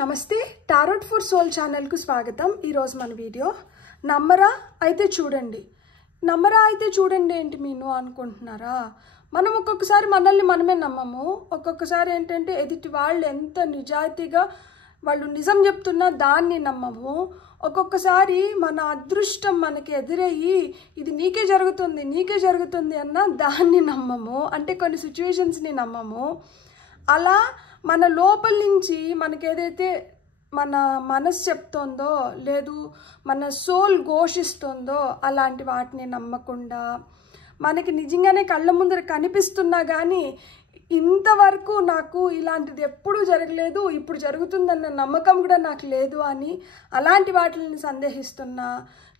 నమస్తే tarot for soul channel కు స్వాగతం। ఈ రోజు మన వీడియో నమ్మరా అయితే చూడండి। నమ్మరా అయితే చూడండి ఏంటి మీను అనుకుంటున్నారా? మనం ఒక్కొక్కసారి మనల్ని మనమే నమ్మము। ఒక్కొక్కసారి ఏంటంటే ఎదుటి వాళ్ళు ఎంత నిజాయితీగా వాళ్ళు నిజం చెప్తున్నా దాన్ని నమ్మము। ఒక్కొక్కసారి మన అదృష్టం మనకి ఎదురయ్యి ఇది నీకే జరుగుతుంది అన్న దాన్ని నమ్మము। అంటే కొన్ని సిచ్యువేషన్స్ని నమ్మము। అలా మన లోపల నుంచి మనకి ఏదైతే మన మనసు చెప్తోందో లేదు మన సోల్ ఘోషిస్తుందో అలాంటి వాటిని నమ్మకుండా మనకి నిజంగానే కళ్ళ ముందర కనిపిస్తున్నా కానీ ఇంతవరకు నాకు ఇలాంటిది ఎప్పుడూ జరగలేదు, ఇప్పుడు జరుగుతుందన్న నమ్మకం కూడా నాకు లేదు అని అలాంటి వాటిని సందేహిస్తున్నా,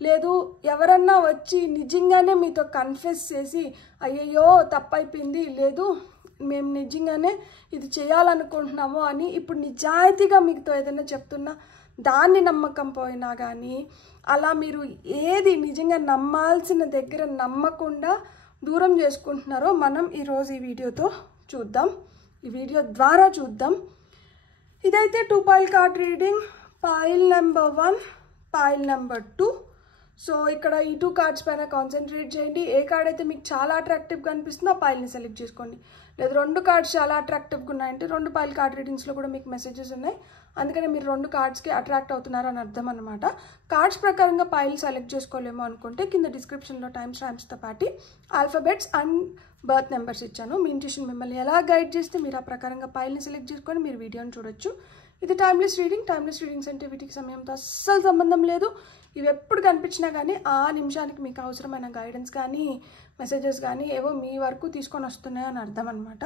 లేదు ఎవరన్నా వచ్చి నిజంగానే మీతో కన్ఫెస్ చేసి అయ్యయ్యో తప్పైపోయింది, లేదు మేము నిజంగానే ఇది చేయాలనుకుంటున్నాము అని ఇప్పుడు నిజాయితీగా మీతో ఏదైనా చెప్తున్నా దాన్ని నమ్మకం పోయినా కానీ అలా మీరు ఏది నిజంగా నమ్మాల్సిన దగ్గర నమ్మకుండా దూరం చేసుకుంటున్నారో మనం ఈరోజు ఈ వీడియోతో చూద్దాం, ఈ వీడియో ద్వారా చూద్దాం। ఇదైతే 2 foil card reading, foil number 1, foil number 2। So ఇక్కడ ఈ 2 కార్డ్స్ పైన కాన్సన్ట్రేట్ చేయండి। ఏ కార్డ్ అయితే మీకు చాలా అట్రాక్టివ్గా అనిపిస్తుందో ఆ పాయిల్ని సెలెక్ట్ చేసుకోండి। లేదు 2 కార్డ్స్ చాలా అట్రాక్టివ్గా ఉన్నాయంటే 2 పాయిల్ కార్డ్ రీడింగ్స్లో కూడా మీకు మెసేజెస్ ఉన్నాయి, అందుకని మీరు 2 కార్డ్స్కి అట్రాక్ట్ అవుతున్నారు అని అర్థం అనమాట। కార్డ్స్ ప్రకారంగా పాయిల్ సెలెక్ట్ చేసుకోలేమో అనుకుంటే కింద డిస్క్రిప్షన్లో టైమ్ స్టాంప్స్తో పాటు ఆల్ఫాబెట్స్ అండ్ బర్త్ నెంబర్స్ ఇచ్చాను। మీ ఇంట్యూషన్ మిమ్మల్ని ఎలా గైడ్ చేస్తే మీరు ఆ ప్రకారంగా పాయిల్ని సెలెక్ట్ చేసుకొని మీరు వీడియోని చూడొచ్చు। ఇది టైమ్లెస్ రీడింగ్స్ అంటే వీటికి సమయంతో అస్సలు సంబంధం లేదు। ఇవి ఎప్పుడు కనిపించినా కానీ ఆ నిమిషానికి మీకు అవసరమైన గైడెన్స్ కానీ మెసేజెస్ కానీ ఏవో మీ వరకు తీసుకొని వస్తున్నాయి అని అర్థం అనమాట।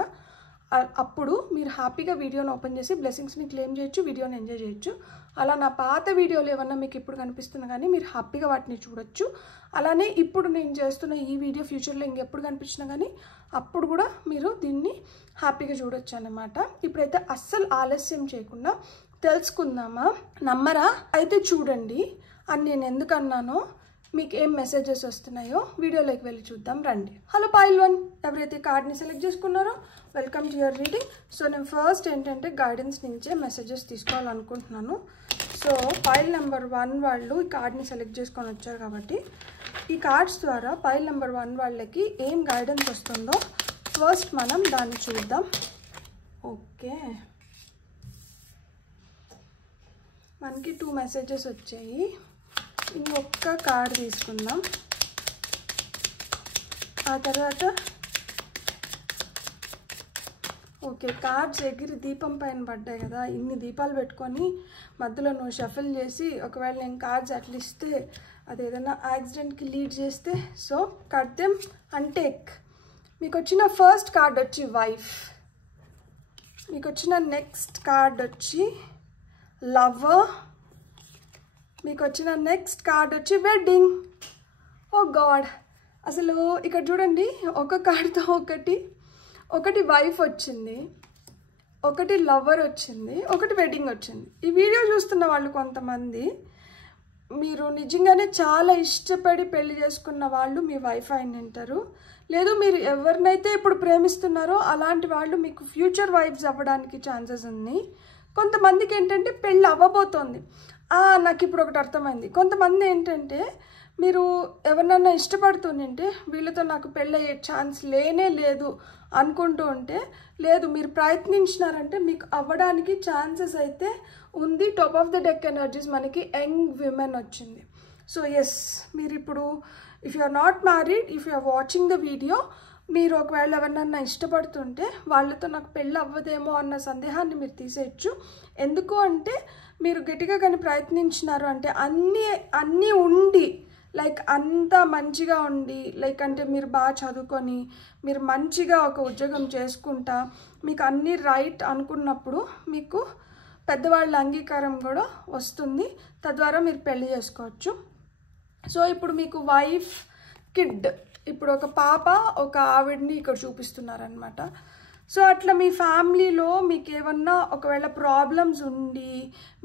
అప్పుడు మీరు హ్యాపీగా వీడియోని ఓపెన్ చేసి బ్లెస్సింగ్స్ని క్లెయిమ్ చేయొచ్చు, వీడియోని ఎంజాయ్ చేయొచ్చు। అలా నా పాత వీడియోలు ఏమన్నా మీకు ఇప్పుడు కనిపిస్తున్నా కానీ మీరు హ్యాపీగా వాటిని చూడొచ్చు। అలానే ఇప్పుడు నేను చేస్తున్న ఈ వీడియో ఫ్యూచర్లో ఇంకెప్పుడు కనిపించినా కానీ అప్పుడు కూడా మీరు దీన్ని హ్యాపీగా చూడొచ్చు అన్నమాట। ఇప్పుడైతే అస్సలు ఆలస్యం చేయకుండా తెలుసుకుందామా నమ్మరా అయితే చూడండి అని నేను ఎందుకు అన్నానో, మీకు ఏం మెసేజెస్ వస్తున్నాయో వీడియోలోకి వెళ్ళి చూద్దాం రండి। హలో పాయిల్ 1, ఎవరైతే కార్డ్ని సెలెక్ట్ చేసుకున్నారో welcome to your reading. So నేను ఫస్ట్ ఏంటంటే గైడెన్స్ నుంచే మెసేజెస్ తీసుకోవాలనుకుంటున్నాను। సో పాయిల్ నెంబర్ 1 వాళ్ళు ఈ కార్డ్ని సెలెక్ట్ చేసుకొని వచ్చారు కాబట్టి ఈ కార్డ్స్ ద్వారా పాయిల్ నెంబర్ 1 వాళ్ళకి ఏం గైడెన్స్ వస్తుందో ఫస్ట్ మనం దాన్ని చూద్దాం। ఓకే, మనకి 2 మెసేజెస్ వచ్చాయి, ఇంకొక కార్డ్ తీసుకుందాం। ఆ తర్వాత ఓకే, కార్డ్స్ ఎగిరి దీపం పైన పడ్డాయి కదా, ఇన్ని దీపాలు పెట్టుకొని మధ్యలో నువ్వు షఫిల్ చేసి ఒకవేళ నేను కార్డ్స్ అట్లా ఇస్తే అది ఏదైనా యాక్సిడెంట్కి లీడ్ చేస్తే so cut them and take. మీకు వచ్చిన ఫస్ట్ కార్డ్ వచ్చి వైఫ్, మీకు వచ్చిన నెక్స్ట్ కార్డ్ వచ్చి లవర్, మీకు వచ్చిన నెక్స్ట్ కార్డ్ వచ్చి వెడ్డింగ్। ఓ గాడ్, అసలు ఇక్కడ చూడండి ఒక కార్డ్తో ఒకటి వైఫ్ వచ్చింది, ఒకటి లవర్ వచ్చింది, ఒకటి వెడ్డింగ్ వచ్చింది। ఈ వీడియో చూస్తున్న వాళ్ళు కొంతమంది మీరు నిజంగానే చాలా ఇష్టపడి పెళ్లి చేసుకున్న వాళ్ళు మీ వైఫ్ అయిన ఉంటారు, లేదు మీరు ఎవరినైతే ఇప్పుడు ప్రేమిస్తున్నారో అలాంటి వాళ్ళు మీకు ఫ్యూచర్ వైఫ్స్ అవ్వడానికి ఛాన్సెస్ ఉన్నాయి। కొంతమందికి ఏంటంటే పెళ్ళి అవ్వబోతోంది, నాకు ఇప్పుడు ఒకటి అర్థమైంది। కొంతమంది ఏంటంటే మీరు ఎవరినైనా ఇష్టపడుతుంటే వీళ్ళతో నాకు పెళ్ళి అయ్యే ఛాన్స్ లేనే లేదు అనుకుంటూ ఉంటే, లేదు మీరు ప్రయత్నించినారంటే మీకు అవ్వడానికి ఛాన్సెస్ అయితే ఉంది। Top of the deck energies మనకి యంగ్ విమెన్ వచ్చింది। సో ఎస్, మీరు ఇప్పుడు if you are not married, if you are watching the video, మీరు ఒకవేళ ఎవరినన్నా ఇష్టపడుతుంటే వాళ్ళతో నాకు పెళ్ళి అవ్వదేమో అన్న సందేహాన్ని మీరు తీసేయచ్చు। ఎందుకు అంటే మీరు గట్టిగా కానీ ప్రయత్నించినారు అంటే అన్నీ ఉండి లైక్ అంతా మంచిగా ఉండి లైక్ అంటే మీరు బాగా చదువుకొని మీరు మంచిగా ఒక ఉద్యోగం చేసుకుంటా మీకు అన్నీ రైట్ అనుకున్నప్పుడు మీకు పెద్దవాళ్ళ అంగీకారం కూడా వస్తుంది, తద్వారా మీరు పెళ్లి చేసుకోవచ్చు। సో ఇప్పుడు మీకు వైఫ్, కిడ్, ఇప్పుడు ఒక పాప ఒక ఆవిడ్ని ఇక్కడ చూపిస్తున్నారనమాట। సో అట్లా మీ ఫ్యామిలీలో మీకు ఏమన్నా ఒకవేళ ప్రాబ్లమ్స్ ఉండి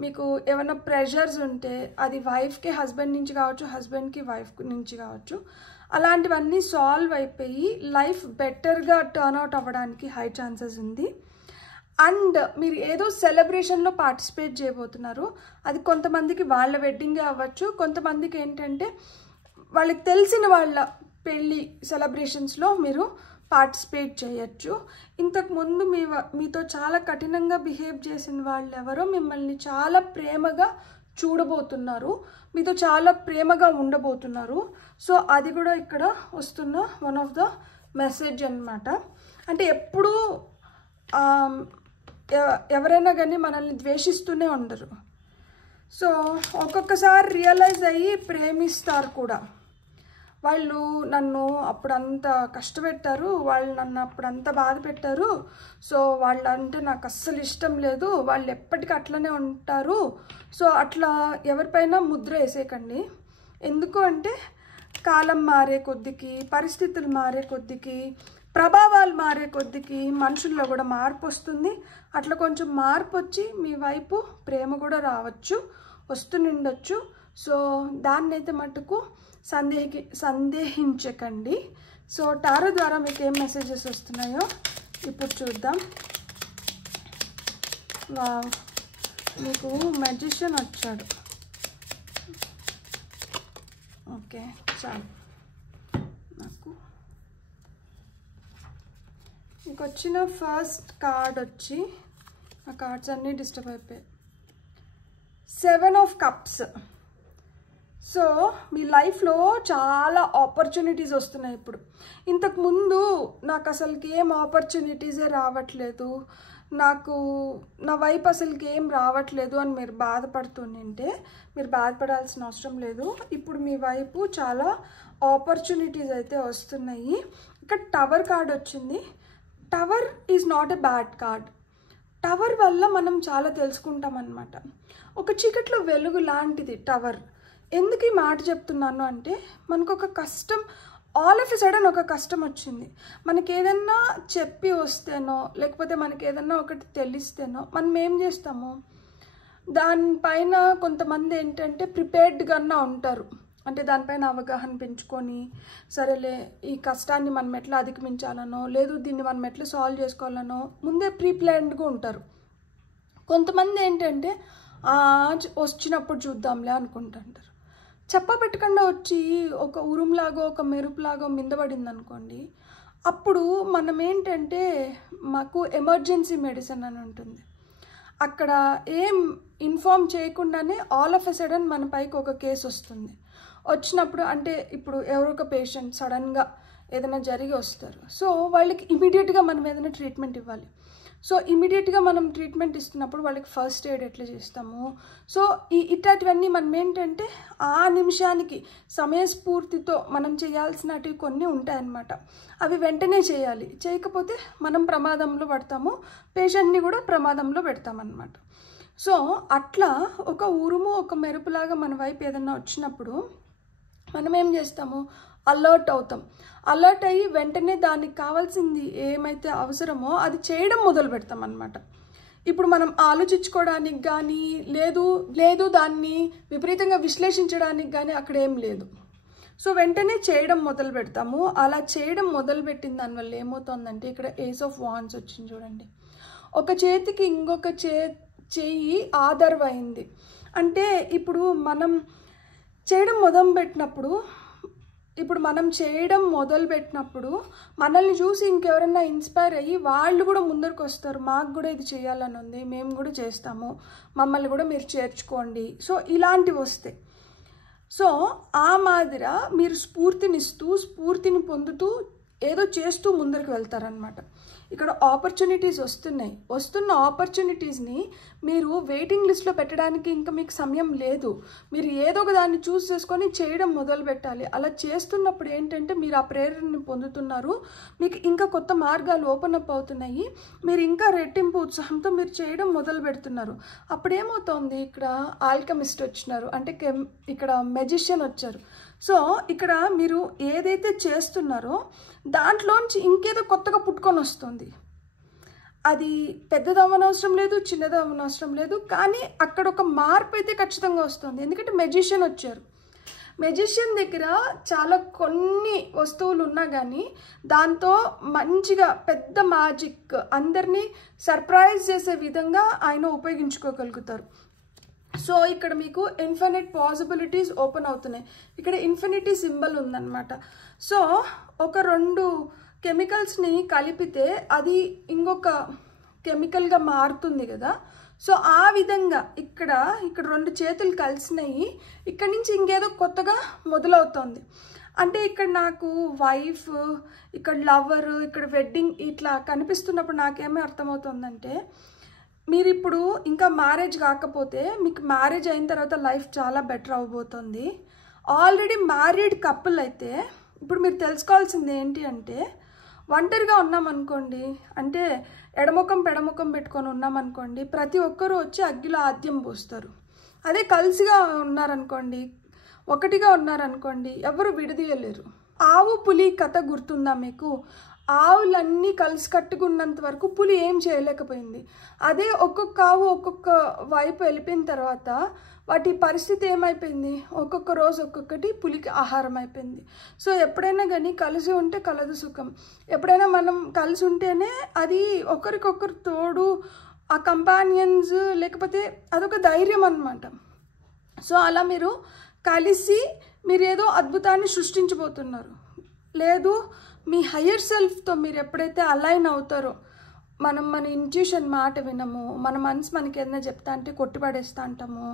మీకు ఏమన్నా ప్రెషర్స్ ఉంటే అది వైఫ్కి హస్బెండ్ నుంచి కావచ్చు, హస్బెండ్కి వైఫ్ నుంచి కావచ్చు, అలాంటివన్నీ సాల్వ్ అయిపోయి లైఫ్ బెటర్గా టర్న్ అవుట్ అవ్వడానికి హై ఛాన్సెస్ ఉంది। అండ్ మీరు ఏదో సెలబ్రేషన్లో పార్టిసిపేట్ చేయబోతున్నారు. అది కొంతమందికి వాళ్ళ వెడ్డింగే అవ్వచ్చు, కొంతమందికి ఏంటంటే వాళ్ళకి తెలిసిన వాళ్ళ పెళ్ళి సెలబ్రేషన్స్లో మీరు పార్టిసిపేట్ చేయొచ్చు. ఇంతకుముందు మీతో చాలా కఠినంగా బిహేవ్ చేసిన వాళ్ళు ఎవరో మిమ్మల్ని చాలా ప్రేమగా చూడబోతున్నారు, మీతో చాలా ప్రేమగా ఉండబోతున్నారు. సో అది కూడా ఇక్కడ వస్తున్న వన్ ఆఫ్ ద మెసేజ్ అన్నమాట. అంటే ఎప్పుడూ ఎవరైనా కానీ మనల్ని ద్వేషిస్తూనే ఉండరు. సో ఒక్కొక్కసారి రియలైజ్ అయ్యి ప్రేమిస్తారు కూడా. వాళ్ళు నన్ను అప్పుడంత కష్టపెట్టారు, వాళ్ళు నన్ను అప్పుడంత బాధ పెట్టారు, సో వాళ్ళంటే నాకు అస్సలు ఇష్టం లేదు, వాళ్ళు ఎప్పటికీ అట్లనే ఉంటారు. సో అట్లా ఎవరిపైనా ముద్ర వేసేయకండి. ఎందుకు అంటే కాలం మారే కొద్దికి, పరిస్థితులు మారే కొద్దికి, ప్రభావాలు మారే కొద్దికి మనుషుల్లో కూడా మార్పు వస్తుంది. అట్లా కొంచెం మార్పు వచ్చి మీ వైపు ప్రేమ కూడా రావచ్చు, వస్తుండొచ్చు. సో దాన్ని అయితే మటుకు సందేహించకండి. సో టారో ద్వారా మీకు ఏం మెసేజెస్ వస్తున్నాయో ఇప్పుడు చూద్దాం. మీకు మ్యాజిషియన్ వచ్చాడు. ఓకే, చాలు. నాకు మీకు వచ్చిన ఫస్ట్ కార్డ్ వచ్చి, ఆ కార్డ్స్ అన్నీ డిస్టర్బ్ అయిపోయాయి. 7 ఆఫ్ కప్స్. సో మీ లైఫ్లో చాలా ఆపర్చునిటీస్ వస్తున్నాయి ఇప్పుడు. ఇంతకుముందు నాకు అసలుకి ఏం ఆపర్చునిటీసే రావట్లేదు, నాకు నా వైపు అసలుకి ఏం రావట్లేదు అని మీరు బాధపడుతుంటే మీరు బాధపడాల్సిన అవసరం లేదు. ఇప్పుడు మీ వైపు చాలా ఆపర్చునిటీస్ అయితే వస్తున్నాయి. ఇక్కడ టవర్ కార్డ్ వచ్చింది. Tower is not a bad card. Tower వల్ల మనం చాలా తెలుసుకుంటాం అన్నమాట. ఒక చీకట్లో వెలుగు లాంటిది టవర్. ఎందుకు ఈ మాట చెప్తున్నాను అంటే, మనకు ఒక కష్టం ఆల్ ఆఫ్ ఎ సడన్ ఒక కష్టం వచ్చింది. మనకి ఏదన్నా చెప్పి వస్తేనో లేకపోతే మనకి ఏదన్నా ఒకటి తెలిస్తేనో మనం ఏం చేస్తాము, దానిపైన కొంతమంది ఏంటంటే ప్రిపేర్డ్గా ఉంటారు. అంటే దానిపైన అవగాహన పెంచుకొని, సరేలే ఈ కష్టాన్ని మనం ఎట్లా అధిగమించాలనో, లేదు దీన్ని మనం ఎట్లా సాల్వ్ చేసుకోవాలనో ముందే ప్రీప్లాన్డ్గా ఉంటారు. కొంతమంది ఏంటంటే వచ్చినప్పుడు చూద్దాంలే అనుకుంటుంటారు. చెప్పబెట్టకుండా వచ్చి ఒక ఉరుములాగో ఒక మెరుపులాగో మిందబడింది అనుకోండి, అప్పుడు మనం ఏంటంటే మాకు ఎమర్జెన్సీ మెడిసిన్ అని ఉంటుంది. అక్కడ ఏం ఇన్ఫార్మ్ చేయకుండానే ఆల్ ఆఫ్ ఎ సడన్ మన పైకి ఒక కేసు వస్తుంది. వచ్చినప్పుడు అంటే ఇప్పుడు ఎవరో ఒక పేషెంట్ సడన్గా ఏదైనా జరిగి వస్తారు. సో వాళ్ళకి ఇమీడియట్గా మనం ఏదైనా ట్రీట్మెంట్ ఇవ్వాలి. సో ఇమీడియట్గా మనం ట్రీట్మెంట్ ఇస్తున్నప్పుడు వాళ్ళకి ఫస్ట్ ఎయిడ్ ఎట్లా చేస్తాము, సో ఇట్లాంటివన్నీ మనం ఏంటంటే ఆ నిమిషానికి సమయస్ఫూర్తితో మనం చేయాల్సినవి కొన్ని ఉంటాయన్నమాట. అవి వెంటనే చేయాలి. చేయకపోతే మనం ప్రమాదంలో పడతాము, పేషెంట్ని కూడా ప్రమాదంలో పెడతామన్నమాట. సో అట్లా ఒక ఉరుము ఒక మెరుపులాగా మన వైపు ఏదన్నా వచ్చినప్పుడు మనం ఏం చేస్తాము, అలర్ట్ అవుతాం. అలర్ట్ అయ్యి వెంటనే దానికి కావాల్సింది ఏమైతే అవసరమో అది చేయడం మొదలు పెడతాం అన్నమాట. ఇప్పుడు మనం ఆలోచించుకోవడానికి కానీ లేదు దాన్ని విపరీతంగా విశ్లేషించడానికి కానీ అక్కడ ఏం లేదు. సో వెంటనే చేయడం మొదలు పెడతాము. అలా చేయడం మొదలుపెట్టిన దానివల్ల ఏమవుతుందంటే, ఇక్కడ ఏస్ ఆఫ్ వాండ్స్ వచ్చింది చూడండి. ఒక చేతికి ఇంకొక చెయ్యి ఆధారమైంది. అంటే ఇప్పుడు మనం చేయడం మొదలుపెట్టినప్పుడు మనల్ని చూసి ఇంకెవరన్నా ఇన్స్పైర్ అయ్యి వాళ్ళు కూడా ముందరికి వస్తారు. మాకు కూడా ఇది చేయాలని ఉంది, మేము కూడా చేస్తాము, మమ్మల్ని కూడా మీరు చేర్చుకోండి. సో ఇలాంటివి వస్తాయి. సో ఆ మాదిరి మీరు స్ఫూర్తిని పొందుతూ ఏదో చేస్తూ ముందరికి వెళ్తారనమాట. ఇక్కడ ఆపర్చునిటీస్ వస్తున్న ఆపర్చునిటీస్ని మీరు వెయిటింగ్ లిస్ట్లో పెట్టడానికి ఇంకా మీకు సమయం లేదు. మీరు ఏదో ఒక దాన్ని చూస్ చేసుకొని చేయడం మొదలు పెట్టాలి. అలా చేస్తున్నప్పుడు ఏంటంటే మీరు ఆ ప్రేరణని పొందుతున్నారు, మీకు ఇంకా కొత్త మార్గాలు ఓపెన్ అప్ అవుతున్నాయి, మీరు ఇంకా రెట్టింపు ఉత్సాహంతో మీరు చేయడం మొదలు పెడుతున్నారు. అప్పుడేమవుతుంది, ఇక్కడ ఆల్కమిస్ట్ వచ్చినారు, అంటే ఇక్కడ మెజిషియన్ వచ్చారు. సో ఇక్కడ మీరు ఏదైతే చేస్తున్నారో దాంట్లోంచి ఇంకేదో కొత్తగా పుట్టుకొని వస్తుంది. అది పెద్దది అవ్వనవసరం లేదు, చిన్నది అవ్వనవసరం లేదు, కానీ అక్కడ ఒక మార్పు అయితే ఖచ్చితంగా వస్తుంది. ఎందుకంటే మెజిషియన్ వచ్చారు. మెజిషియన్ దగ్గర చాలా కొన్ని వస్తువులు ఉన్నా కానీ దాంతో మంచిగా పెద్ద మ్యాజిక్ అందరినీ సర్ప్రైజ్ చేసే విధంగా ఆయన ఉపయోగించుకోగలుగుతారు. సో ఇక్కడ మీకు ఇన్ఫినిట్ పాసిబిలిటీస్ ఓపెన్ అవుతున్నాయి. ఇక్కడ ఇన్ఫినిటీ సింబల్ ఉందన్నమాట. సో ఒక 2 కెమికల్స్ని కలిపితే అది ఇంకొక కెమికల్గా మారుతుంది కదా. సో ఆ విధంగా ఇక్కడ 2 చేతులు కలిసినాయి, ఇక్కడ నుంచి ఇంకేదో కొత్తగా మొదలవుతుంది. అంటే ఇక్కడ నాకు వైఫ్, ఇక్కడ లవర్, ఇక్కడ వెడ్డింగ్ ఇట్లా కనిపిస్తున్నప్పుడు నాకేమీ అర్థమవుతుందంటే మీరు ఇప్పుడు ఇంకా మ్యారేజ్ కాకపోతే మీకు మ్యారేజ్ అయిన తర్వాత లైఫ్ చాలా బెటర్ అవబోతుంది. ఆల్రెడీ మ్యారీడ్ కపుల్ అయితే ఇప్పుడు మీరు తెలుసుకోవాల్సింది ఏంటి అంటే ఒంటరిగా ఉన్నామనుకోండి, అంటే ఎడముఖం పెడముఖం పెట్టుకొని ఉన్నామనుకోండి, ప్రతి ఒక్కరూ వచ్చి అగ్గిలో ఆద్యం పోస్తారు. అదే కలిసిగా ఉన్నారనుకోండి, ఒకటిగా ఉన్నారనుకోండి, ఎవరు విడదీయలేరు. ఆవు పులి కథ గుర్తుందా మీకు? ఆవులన్నీ కలిసి కట్టుకున్నంత వరకు పులి ఏం చేయలేకపోయింది. అదే ఒక్కొక్క ఆవు ఒక్కొక్క వైపు వెళ్ళిపోయిన తర్వాత వాటి పరిస్థితి ఏమైపోయింది? ఒక్కొక్క రోజు ఒక్కొక్కటి పులికి ఆహారం అయిపోయింది. సో ఎప్పుడైనా కానీ కలిసి ఉంటే కలదు సుఖం. ఎప్పుడైనా మనం కలిసి ఉంటేనే అది ఒకరికొకరు తోడు, ఆ కంపానియన్స్, లేకపోతే అదొక ధైర్యం అన్నమాట. సో అలా మీరు కలిసి మీరు ఏదో అద్భుతాన్ని సృష్టించబోతున్నారు. లేదు, మీ హయ్యర్ సెల్ఫ్తో మీరు ఎప్పుడైతే అలైన్ అవుతారో, మన ఇంట్యూషన్ మాట వినము, మన మనసు మనకి ఏదైనా చెప్తా అంటే కొట్టిపడేస్తా అంటాము.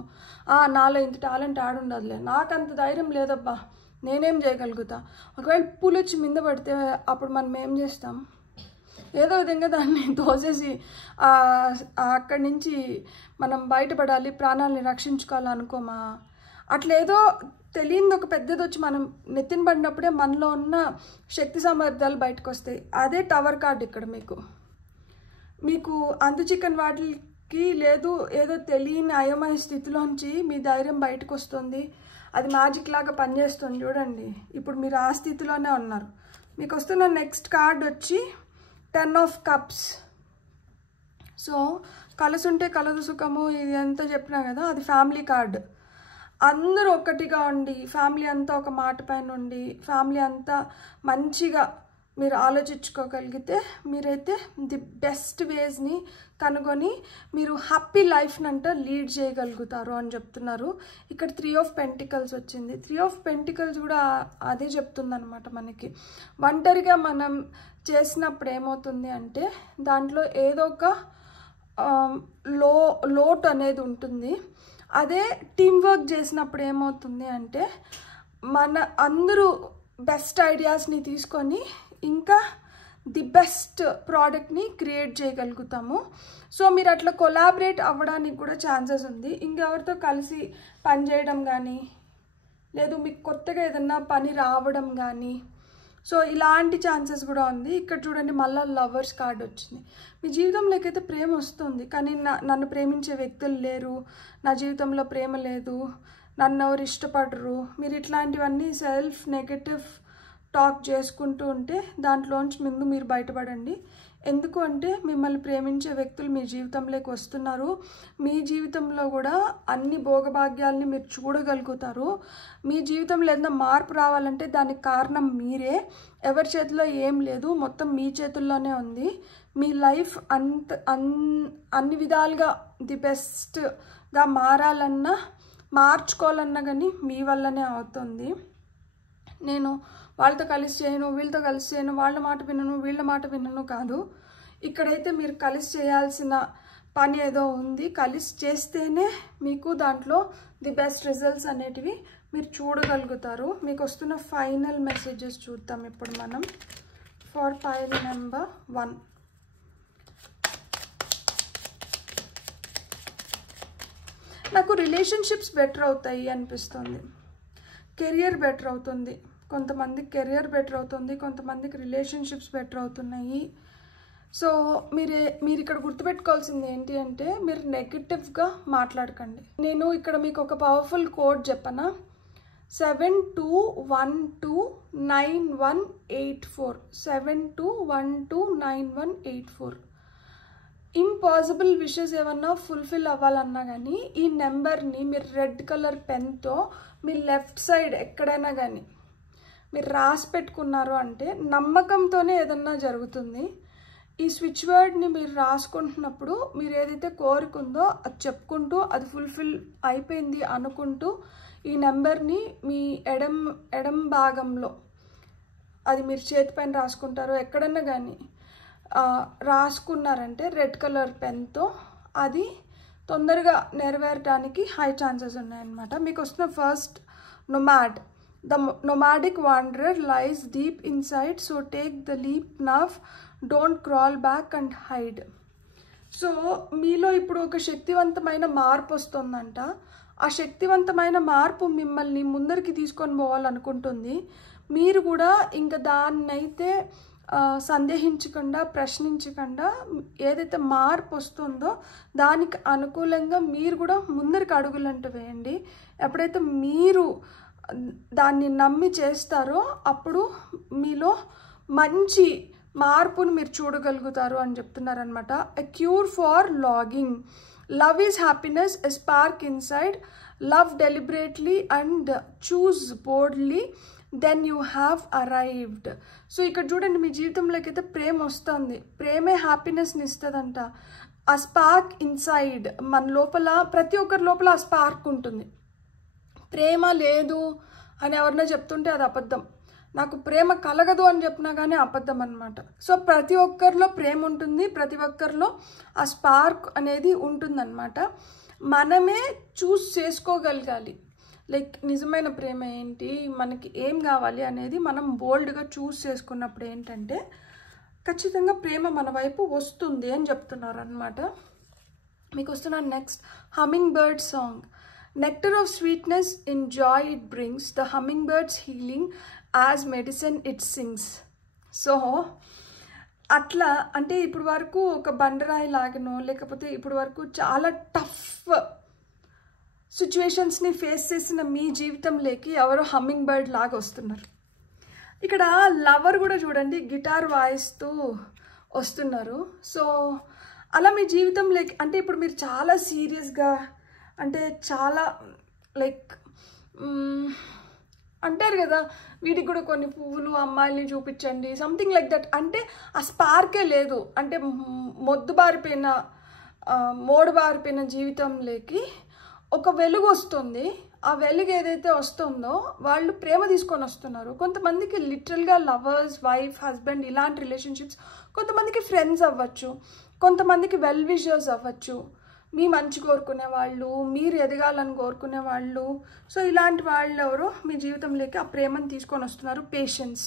నాలో ఇంత టాలెంట్ ఆడుండదులే, నాకు అంత ధైర్యం లేదబ్బా, నేనేం చేయగలుగుతా. ఒకవేళ పూలు వచ్చి మింద పడితే అప్పుడు మనం ఏం చేస్తాం? ఏదో విధంగా దాన్ని తోసేసి అక్కడి నుంచి మనం బయటపడాలి, ప్రాణాలని రక్షించుకోవాలనుకోమా? అట్లేదో తెలియదు ఒక పెద్దది వచ్చి మనం నెత్తిన పడినప్పుడే మనలో ఉన్న శక్తి సామర్థ్యాలు బయటకు వస్తాయి. అదే టవర్ కార్డ్ ఇక్కడ మీకు అంతు చిక్కని వాటికి లేదు, ఏదో తెలియని అయోమయ స్థితిలోంచి మీ ధైర్యం బయటకు వస్తుంది, అది మ్యాజిక్ లాగా పనిచేస్తుంది. చూడండి, ఇప్పుడు మీరు ఆ స్థితిలోనే ఉన్నారు. మీకు వస్తున్న నెక్స్ట్ కార్డ్ వచ్చి 10 of Cups. సో కలిసి ఉంటే కలదు సుఖము, ఇది ఎంత చెప్పినా కదా, అది ఫ్యామిలీ కార్డ్. అందరూ ఒక్కటిగా ఉండి, ఫ్యామిలీ అంతా ఒక మాట పైన ఉండి, ఫ్యామిలీ అంతా మంచిగా మీరు ఆలోచించుకోగలిగితే మీరైతే ది బెస్ట్ వేస్ని కనుగొని మీరు హ్యాపీ లైఫ్ని లీడ్ చేయగలుగుతారు అని చెప్తున్నారు. ఇక్కడ 3 of Pentacles వచ్చింది. 3 of Pentacles కూడా అదే చెప్తుందన్నమాట. మనకి ఒంటరిగా మనం చేసినప్పుడు ఏమవుతుంది అంటే దాంట్లో ఏదో ఒక లోటు అనేది ఉంటుంది. అదే టీం వర్క్ చేసినప్పుడు ఏమవుతుంది అంటే అందరూ బెస్ట్ ఐడియాస్ని తీసుకొని ఇంకా ది బెస్ట్ ప్రోడక్ట్ని క్రియేట్ చేయగలుగుతాము. సో మీరు అట్లా కొలాబరేట్ అవ్వడానికి కూడా ఛాన్సెస్ ఉంది. ఇంకెవరితో కలిసి పని చేయడం కానీ, లేదు మీకు కొత్తగా ఏదన్నా పని రావడం కానీ, సో ఇలాంటి ఛాన్సెస్ కూడా ఉంది. ఇక్కడ చూడండి, మళ్ళీ లవర్స్ కార్డ్ వచ్చింది. మీ జీవితంలోకి అయితే ప్రేమ వస్తుంది, కానీ నన్ను ప్రేమించే వ్యక్తులు లేరు, నా జీవితంలో ప్రేమ లేదు, నన్ను ఎవరు ఇష్టపడరు, మీరు ఇట్లాంటివన్నీ సెల్ఫ్ నెగటివ్ టాక్ చేసుకుంటూ ఉంటే దాంట్లోంచి ముందు మీరు బయటపడండి. ఎందుకు అంటే మిమ్మల్ని ప్రేమించే వ్యక్తులు మీ జీవితంలోకి వస్తున్నారు. మీ జీవితంలో కూడా అన్ని భోగభాగ్యాలని మీరు చూడగలుగుతారు. మీ జీవితంలో ఏదైనా మార్పు రావాలంటే దానికి కారణం మీరే. ఎవరి చేతిలో ఏం లేదు, మొత్తం మీ చేతుల్లోనే ఉంది. మీ లైఫ్ అన్ని విధాలుగా ది బెస్ట్గా మారాలన్నా మార్చుకోవాలన్నా కానీ మీ వల్లనే అవుతుంది. నేను వాళ్ళతో కలిసి చేయను, వీళ్ళతో కలిసి చేయను, వాళ్ళ మాట వినను, వీళ్ళ మాట వినను కాదు. ఇక్కడైతే మీరు కలిసి చేయాల్సిన పని ఏదో ఉంది. కలిసి చేస్తేనే మీకు దాంట్లో ది బెస్ట్ రిజల్ట్స్ అనేటివి మీరు చూడగలుగుతారు. మీకు వస్తున్న ఫైనల్ మెసేజెస్ చూద్దాం ఇప్పుడు మనం. ఫర్ పైల్ నెంబర్ 1, నాకు రిలేషన్షిప్స్ బెటర్ అవుతాయి అనిపిస్తుంది. కెరియర్ బెటర్ అవుతుంది. కొంతమందికి కెరియర్ బెటర్ అవుతుంది, కొంతమందికి రిలేషన్షిప్స్ బెటర్ అవుతున్నాయి. సో మీరు ఇక్కడ గుర్తుపెట్టుకోవాల్సింది ఏంటి అంటే మీరు నెగటివ్గా మాట్లాడకండి. నేను ఇక్కడ మీకు ఒక పవర్ఫుల్ కోడ్ చెప్పనా? 72129184 72129184. ఇంపాసిబుల్ విషెస్ ఏమన్నా ఫుల్ఫిల్ అవ్వాలన్నా కానీ ఈ నెంబర్ని మీరు రెడ్ కలర్ పెన్తో మీ లెఫ్ట్ సైడ్ ఎక్కడైనా కానీ మీరు రాసి పెట్టుకున్నారు అంటే నమ్మకంతోనే ఏదన్నా జరుగుతుంది. ఈ స్విచ్ వర్డ్ని మీరు రాసుకుంటున్నప్పుడు మీరు ఏదైతే కోరుకుందో అది చెప్పుకుంటూ అది ఫుల్ఫిల్ అయిపోయింది అనుకుంటూ ఈ నెంబర్ని మీ ఎడం భాగంలో అది మీరు చేతిపైన రాసుకుంటారో ఎక్కడన్నా కానీ రాసుకున్నారంటే రెడ్ కలర్ పెన్తో అది తొందరగా నెరవేరడానికి హై ఛాన్సెస్ ఉన్నాయన్నమాట. మీకు వస్తున్న first nomad. The nomadic wanderer lies deep inside, so take the leap now, don't crawl back and hide. So మీలో ఇప్పుడు ఒక శక్తివంతమైన మార్పు వస్తుందంట. ఆ శక్తివంతమైన మార్పు మిమ్మల్ని ముందరికి తీసుకొని పోవాలనుకుంటుంది. మీరు కూడా ఇంకా దాన్నైతే సందేహించకుండా ప్రశ్నించకుండా ఏదైతే మార్పు వస్తుందో దానికి అనుకూలంగా మీరు కూడా ముందరికి అడుగులంటూ వేయండి. ఎప్పుడైతే మీరు దాన్ని నమ్మి చేస్తారో అప్పుడు మీలో మంచి మార్పును మీరు చూడగలుగుతారు అని చెప్తున్నారనమాట. A cure for longing. Love is happiness, a spark inside. Love deliberately and choose boldly, then you have arrived. So ఇక్కడ చూడండి, మీ జీవితంలోకి అయితే ప్రేమ వస్తుంది. ప్రేమే హ్యాపీనెస్ని ఇస్తుందంట. ఆ స్పార్క్ ఇన్సైడ్, మన లోపల ప్రతి ఒక్కరి లోపల ఆ స్పార్క్ ఉంటుంది. ప్రేమ లేదు అని ఎవరన్నా చెప్తుంటే అది అబద్ధం. నాకు ప్రేమ కలగదు అని చెప్పినా కానీ అబద్ధం అనమాట. సో ప్రతి ఒక్కరిలో ప్రేమ ఉంటుంది, ప్రతి ఒక్కరిలో ఆ స్పార్క్ అనేది ఉంటుందన్నమాట. మనమే చూస్ చేసుకోగలగాలి. లైక్ నిజమైన ప్రేమ ఏంటి, మనకి ఏం కావాలి అనేది మనం బోల్డ్గా చూస్ చేసుకున్నప్పుడు ఏంటంటే ఖచ్చితంగా ప్రేమ మన వైపు వస్తుంది అని చెప్తున్నారు అనమాట. మీకు వస్తున్న next humming bird song. Nectar of sweetness in joy it brings, the hummingbird's healing as medicine it sings. So అట్లా అంటే ఇప్పుడు వరకు ఒక బండరాయి లాగనో లేకపోతే ఇప్పుడు వరకు చాలా టఫ్ సిచ్యువేషన్స్ని ఫేస్ చేసిన మీ జీవితంలోకి ఎవరో హమ్మింగ్ బర్డ్ లాగా వస్తున్నారు. ఇక్కడ లవర్ కూడా చూడండి గిటార్ వాయిస్తూ వస్తున్నారు. సో అలా మీ జీవితంలోకి అంటే ఇప్పుడు మీరు చాలా సీరియస్గా అంటే చాలా లైక్ అంటారు కదా, వీటికి కూడా కొన్ని పువ్వులు అమ్మాయిల్ని చూపించండి సంథింగ్ లైక్ దట్. అంటే ఆ స్పార్కే లేదు. అంటే మోడుబారిపోయిన జీవితంలోకి ఒక వెలుగు వస్తుంది. ఆ వెలుగు ఏదైతే వస్తుందో వాళ్ళు ప్రేమ తీసుకొని వస్తున్నారు. కొంతమందికి లిటరల్గా లవర్స్, వైఫ్, హస్బెండ్ ఇలాంటి రిలేషన్షిప్స్, కొంతమందికి ఫ్రెండ్స్ అవ్వచ్చు, కొంతమందికి వెల్ విషర్స్ అవ్వచ్చు, మీ మంచి కోరుకునే వాళ్ళు, మీరు ఎదగాలని కోరుకునే వాళ్ళు. సో ఇలాంటి వాళ్ళు ఎవరో మీ జీవితంలోకి ఆ ప్రేమను తీసుకొని వస్తున్నారు. Patience.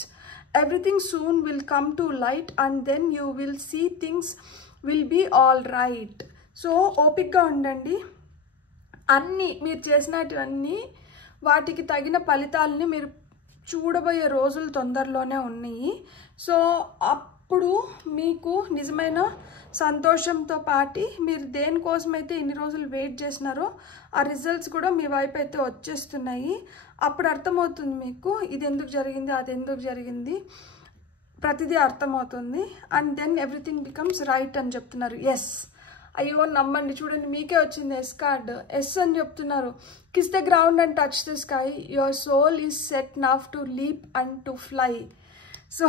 Everything soon will come to light and then you will see things will be all right. So ఓపిక్గా ఉండండి. అన్నీ మీరు చేసినటువన్నీ వాటికి తగిన ఫలితాలని మీరు చూడబోయే రోజులు తొందరలోనే ఉన్నాయి. సో అప్పుడు మీకు నిజమైన సంతోషంతో పాటు మీరు దేనికోసమైతే ఇన్ని రోజులు వెయిట్ చేసినారో ఆ రిజల్ట్స్ కూడా మీ వైపు అయితే వచ్చేస్తున్నాయి. అప్పుడు అర్థమవుతుంది మీకు ఇది ఎందుకు జరిగింది, అది ఎందుకు జరిగింది, ప్రతిదీ అర్థమవుతుంది. And then everything becomes right అని చెప్తున్నారు. ఎస్, అయ్యో నమ్మండి, చూడండి మీకే వచ్చింది ఎస్ కార్డ్. ఎస్ అని చెప్తున్నారు. Kiss the ground and touch the sky, your soul is set now to leap and to fly. So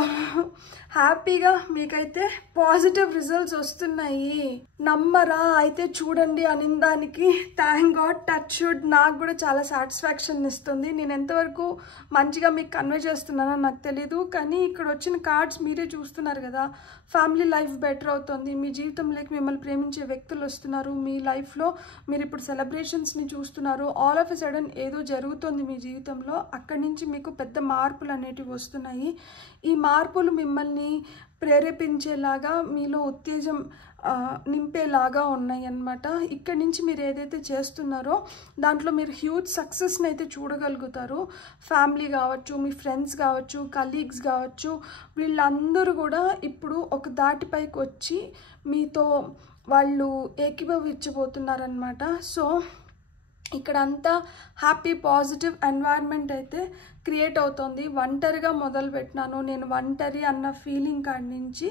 హ్యాపీగా మీకైతే పాజిటివ్ రిజల్ట్స్ వస్తున్నాయి. నమ్మరా అయితే చూడండి అనిందానికి థ్యాంక్ గాడ్, టచ్ వుడ్, నాకు కూడా చాలా సాటిస్ఫాక్షన్ ఇస్తుంది. నేను ఎంతవరకు మంచిగా మీకు కన్వే చేస్తున్నానో నాకు తెలీదు, కానీ ఇక్కడ వచ్చిన కార్డ్స్ మీరే చూస్తున్నారు కదా. ఫ్యామిలీ లైఫ్ బెటర్ అవుతుంది, మీ జీవితంలోకి మిమ్మల్ని ప్రేమించే వ్యక్తులు వస్తున్నారు, మీ లైఫ్లో మీరు ఇప్పుడు సెలబ్రేషన్స్ని చూస్తున్నారు. ఆల్ ఆఫ్ ఎ సడన్ ఏదో జరుగుతుంది మీ జీవితంలో, అక్కడి నుంచి మీకు పెద్ద మార్పులు అనేటివి వస్తున్నాయి. ఈ మార్పులు మిమ్మల్ని ప్రేరేపించేలాగా, మీలో ఉత్తేజం నింపేలాగా ఉన్నాయి అన్నమాట. ఇక్కడి నుంచి మీరు ఏదైతే చేస్తున్నారో దాంట్లో మీరు హ్యూజ్ సక్సెస్ని అయితే చూడగలుగుతారు. ఫ్యామిలీ కావచ్చు, మీ ఫ్రెండ్స్ కావచ్చు, కలీగ్స్ కావచ్చు, వీళ్ళందరూ కూడా ఇప్పుడు ఒక దాటిపైకి వచ్చి మీతో వాళ్ళు ఏకీభవించబోతున్నారనమాట. సో ఇక్కడ అంతా హ్యాపీ పాజిటివ్ ఎన్వైర్న్మెంట్ అయితే క్రియేట్ అవుతుంది. ఒంటరిగా మొదలుపెట్టినాను నేను, ఒంటరి అన్న ఫీలింగ్ కాడి నుంచి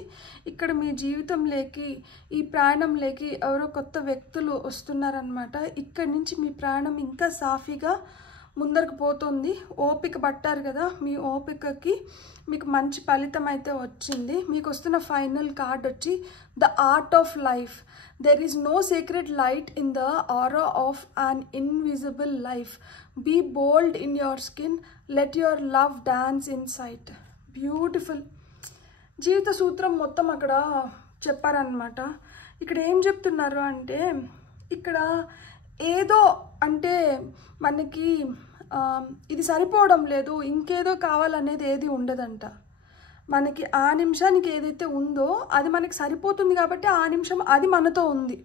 ఇక్కడ మీ జీవితంలోకి, ఈ ప్రయాణంలోకి ఎవరో కొత్త వ్యక్తులు వస్తున్నారనమాట. ఇక్కడి నుంచి మీ ప్రయాణం ఇంకా సాఫీగా ముందరకు పోతుంది. ఓపిక పట్టారు కదా, మీ ఓపికకి మీకు మంచి ఫలితం అయితే వచ్చింది. మీకు వస్తున్న ఫైనల్ కార్డ్ వచ్చి the art of life. There is no sacred light in the aura of an invisible life. Be bold in your skin. Let your love dance in sight. Beautiful. జీవిత సూత్రం మొత్తం అక్కడ చెప్పారనమాట. ఇక్కడ ఏం చెప్తున్నారు అంటే, ఇక్కడ ఏదో అంటే మనకి ఇది సరిపోవడం లేదు, ఇంకేదో కావాలనేది ఏది ఉండదంట. మనకి ఆ నిమిషానికి ఏదైతే ఉందో అది మనకి సరిపోతుంది కాబట్టి ఆ నిమిషం అది మనతో ఉంది.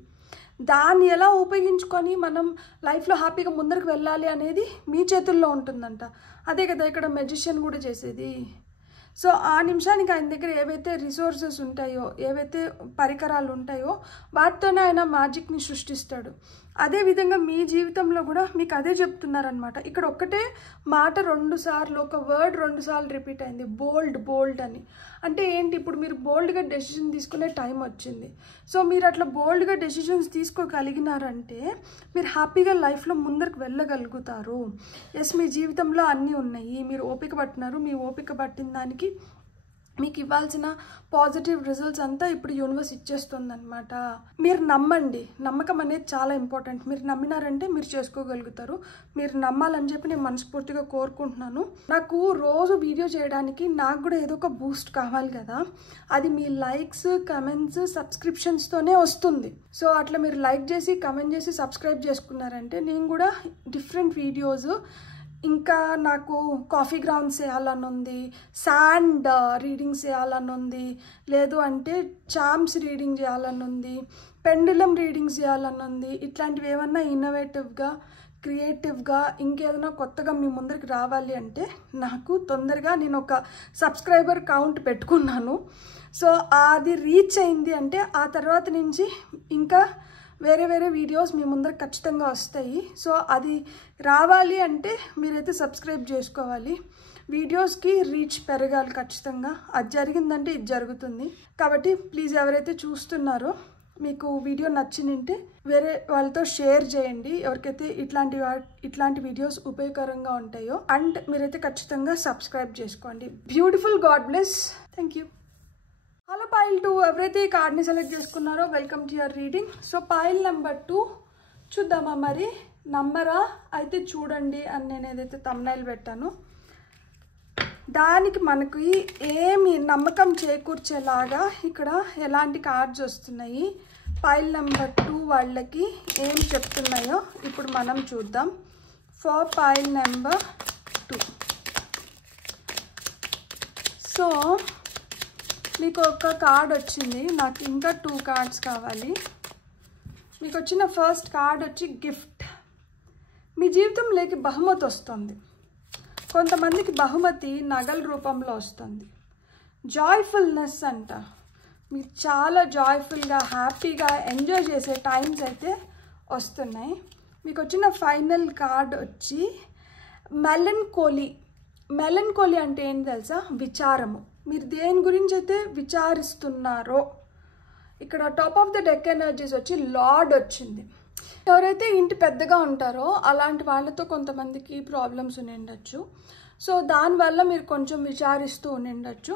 దాన్ని ఎలా ఉపయోగించుకొని మనం లైఫ్లో హ్యాపీగా ముందరికి వెళ్ళాలి అనేది మీ చేతుల్లో ఉంటుందంట. అదే కదా ఇక్కడ మెజిషియన్ కూడా చేసేది. సో ఆ నిమిషానికి ఆయన దగ్గర ఏవైతే రిసోర్సెస్ ఉంటాయో, ఏవైతే పరికరాలు ఉంటాయో వాటితోనే ఆయన మ్యాజిక్ని సృష్టిస్తాడు. అదేవిధంగా మీ జీవితంలో కూడా మీకు అదే చెప్తున్నారనమాట. ఇక్కడ ఒక్కటే మాట 2 సార్లు, ఒక వర్డ్ 2 సార్లు రిపీట్ అయింది, బోల్డ్ బోల్డ్ అని. అంటే ఏంటి, ఇప్పుడు మీరు బోల్డ్గా డెసిషన్ తీసుకునే టైం వచ్చింది. సో మీరు అట్లా బోల్డ్గా డెసిషన్స్ తీసుకోగలిగినారంటే మీరు హ్యాపీగా లైఫ్లో ముందరికి వెళ్ళగలుగుతారు. ఎస్, మీ జీవితంలో అన్నీ ఉన్నాయి, మీరు ఓపిక పట్టినారు. మీ ఓపిక పట్టిన దానికి మీకు ఇవ్వాల్సిన పాజిటివ్ రిజల్ట్స్ అంతా ఇప్పుడు యూనివర్స్ ఇచ్చేస్తుందన్నమాట. మీరు నమ్మండి. నమ్మకం అనేది చాలా ఇంపార్టెంట్. మీరు నమ్మినారంటే మీరు చేసుకోగలుగుతారు. మీరు నమ్మాలని చెప్పి నేను మనస్ఫూర్తిగా కోరుకుంటున్నాను. నాకు రోజు వీడియో చేయడానికి నాకు కూడా ఏదో ఒక బూస్ట్ కావాలి కదా, అది మీ లైక్స్, కమెంట్స్, సబ్స్క్రిప్షన్స్తోనే వస్తుంది. సో అట్లా మీరు లైక్ చేసి, కమెంట్ చేసి, సబ్స్క్రైబ్ చేసుకున్నారంటే నేను కూడా డిఫరెంట్ వీడియోస్, ఇంకా నాకు కాఫీ గ్రౌండ్స్ చేయాలని ఉంది, శాండ్ రీడింగ్స్ చేయాలని ఉంది, లేదు అంటే చామ్స్ రీడింగ్ చేయాలని ఉంది, పెండులం రీడింగ్స్ చేయాలని ఉంది. ఇట్లాంటివి ఏమన్నా ఇన్నోవేటివ్గా, క్రియేటివ్గా ఇంకేదైనా కొత్తగా మీ ముందరికి రావాలి అంటే నాకు తొందరగా, నేను ఒక సబ్స్క్రైబర్ కౌంట్ పెట్టుకున్నాను. సో అది రీచ్ అయింది అంటే ఆ తర్వాత నుంచి ఇంకా వేరే వేరే వీడియోస్ మీ ముందర ఖచ్చితంగా వస్తాయి. సో అది రావాలి అంటే మీరైతే సబ్స్క్రైబ్ చేసుకోవాలి. వీడియోస్కి రీచ్ పెరగాలి ఖచ్చితంగా. అది జరిగిందంటే ఇది జరుగుతుంది. కాబట్టి ప్లీజ్ ఎవరైతే చూస్తున్నారో మీకు వీడియో నచ్చినంటే వేరే వాళ్ళతో షేర్ చేయండి, ఎవరికైతే ఇట్లాంటి వీడియోస్ ఉపయోగకరంగా ఉంటాయో. అండ్ మీరైతే ఖచ్చితంగా సబ్స్క్రైబ్ చేసుకోండి. Beautiful. God bless. Thank you. Hello pile 2, ఎవరైతే ఈ కార్డ్ని సెలెక్ట్ చేసుకున్నారో welcome to your reading. So pile number 2 చూద్దామా మరి. నమ్మరా అయితే చూడండి అని నేను ఏదైతే థంబ్నైల్ పెట్టానో దానికి మనకి ఏమి నమ్మకం చేకూర్చేలాగా ఇక్కడ ఎలాంటి కార్డ్స్ వస్తున్నాయి, పైల్ నెంబర్ 2 వాళ్ళకి ఏం చెప్తున్నాయో ఇప్పుడు మనం చూద్దాం. For pile number 2. సో మీకు ఒక కార్డ్ వచ్చింది, నాకు ఇంకా 2 కార్డ్స్ కావాలి. మీకు వచ్చిన ఫస్ట్ కార్డ్ వచ్చి గిఫ్ట్. మీ జీవితంలోకి బహుమతి వస్తుంది. కొంతమందికి బహుమతి నగల రూపంలో వస్తుంది. జాయ్ఫుల్నెస్ అంట. మీరు చాలా జాయ్ఫుల్గా, హ్యాపీగా ఎంజాయ్ చేసే టైమ్స్ అయితే వస్తున్నాయి. మీకు వచ్చిన ఫైనల్ కార్డ్ వచ్చి మెలంకోలీ. మెలంకోలీ అంటే ఏంటి తెలుసా? విచారము. మీరు దేని గురించి అయితే విచారిస్తున్నారో, ఇక్కడ top of the deck energies వచ్చి లార్డ్ వచ్చింది. ఎవరైతే ఇంటి పెద్దగా ఉంటారో అలాంటి వాళ్ళతో కొంతమందికి ప్రాబ్లమ్స్ ఉండొచ్చు. సో దానివల్ల మీరు కొంచెం విచారిస్తూ ఉండొచ్చు.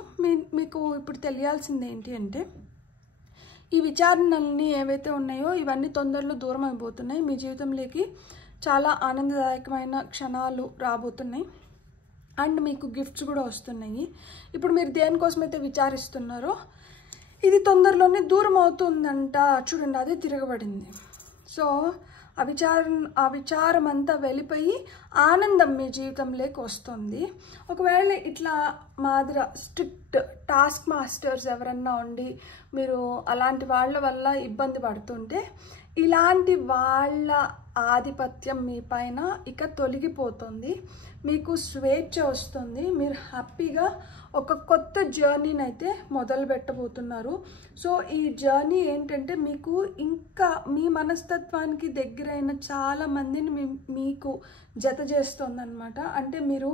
మీకు ఇప్పుడు తెలియాల్సింది ఏంటి అంటే, ఈ విచారణల్ని ఏవైతే ఉన్నాయో ఇవన్నీ తొందరలో దూరం అయిపోతున్నాయి. మీ జీవితంలోకి చాలా ఆనందదాయకమైన క్షణాలు రాబోతున్నాయి. అండ్ మీకు గిఫ్ట్స్ కూడా వస్తున్నాయి. ఇప్పుడు మీరు దేనికోసమైతే విచారిస్తున్నారో ఇది తొందరలోనే దూరం అవుతుందంట. చూడండి, అది తిరగబడింది. సో ఆ విచారం అంతా వెళ్ళిపోయి ఆనందం మీ జీవితంలోకి వస్తుంది. ఒకవేళ ఇట్లా మాదిర స్ట్రిక్ట్ టాస్క్ మాస్టర్స్ ఎవరన్నా ఉండి మీరు అలాంటి వాళ్ళ వల్ల ఇబ్బంది పడుతుంటే, ఇలాంటి వాళ్ళ ఆధిపత్యం మీ పైన ఇక తొలగిపోతుంది, మీకు స్వేచ్ఛ వస్తుంది, మీరు హ్యాపీగా ఒక కొత్త జర్నీని అయితే మొదలు పెట్టబోతున్నారు. సో ఈ జర్నీ ఏంటంటే మీకు ఇంకా మీ మనస్తత్వానికి దగ్గరైన చాలా మందిని మీకు జత చేస్తుంది అనమాట. అంటే మీరు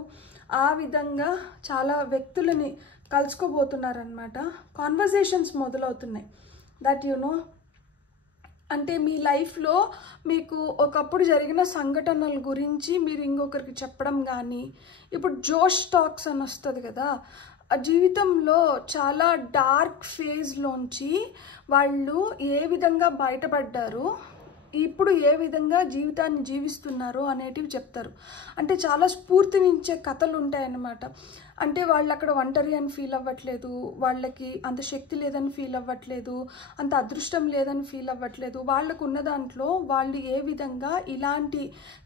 ఆ విధంగా చాలా వ్యక్తులని కలుసుకోబోతున్నారనమాట. కాన్వర్జేషన్స్ మొదలవుతున్నాయి దట్ యు నో, అంటే మీ లైఫ్లో మీకు ఒకప్పుడు జరిగిన సంఘటనల గురించి మీరు ఇంకొకరికి చెప్పడం కానీ, ఇప్పుడు జోష్ టాక్స్ అని వస్తుంది కదా, ఆ జీవితంలో చాలా డార్క్ ఫేజ్లోంచి వాళ్ళు ఏ విధంగా బయటపడ్డారు, ఇప్పుడు ఏ విధంగా జీవితాన్ని జీవిస్తున్నారు అనేటివి చెప్తారు. అంటే చాలా స్ఫూర్తినిచ్చే కథలు ఉంటాయన్నమాట. అంటే వాళ్ళు అక్కడ ఒంటరి అని ఫీల్ అవ్వట్లేదు, వాళ్ళకి అంత శక్తి లేదని ఫీల్ అవ్వట్లేదు, అంత అదృష్టం లేదని ఫీల్ అవ్వట్లేదు. వాళ్ళకు ఉన్న దాంట్లో వాళ్ళు ఏ విధంగా ఇలాంటి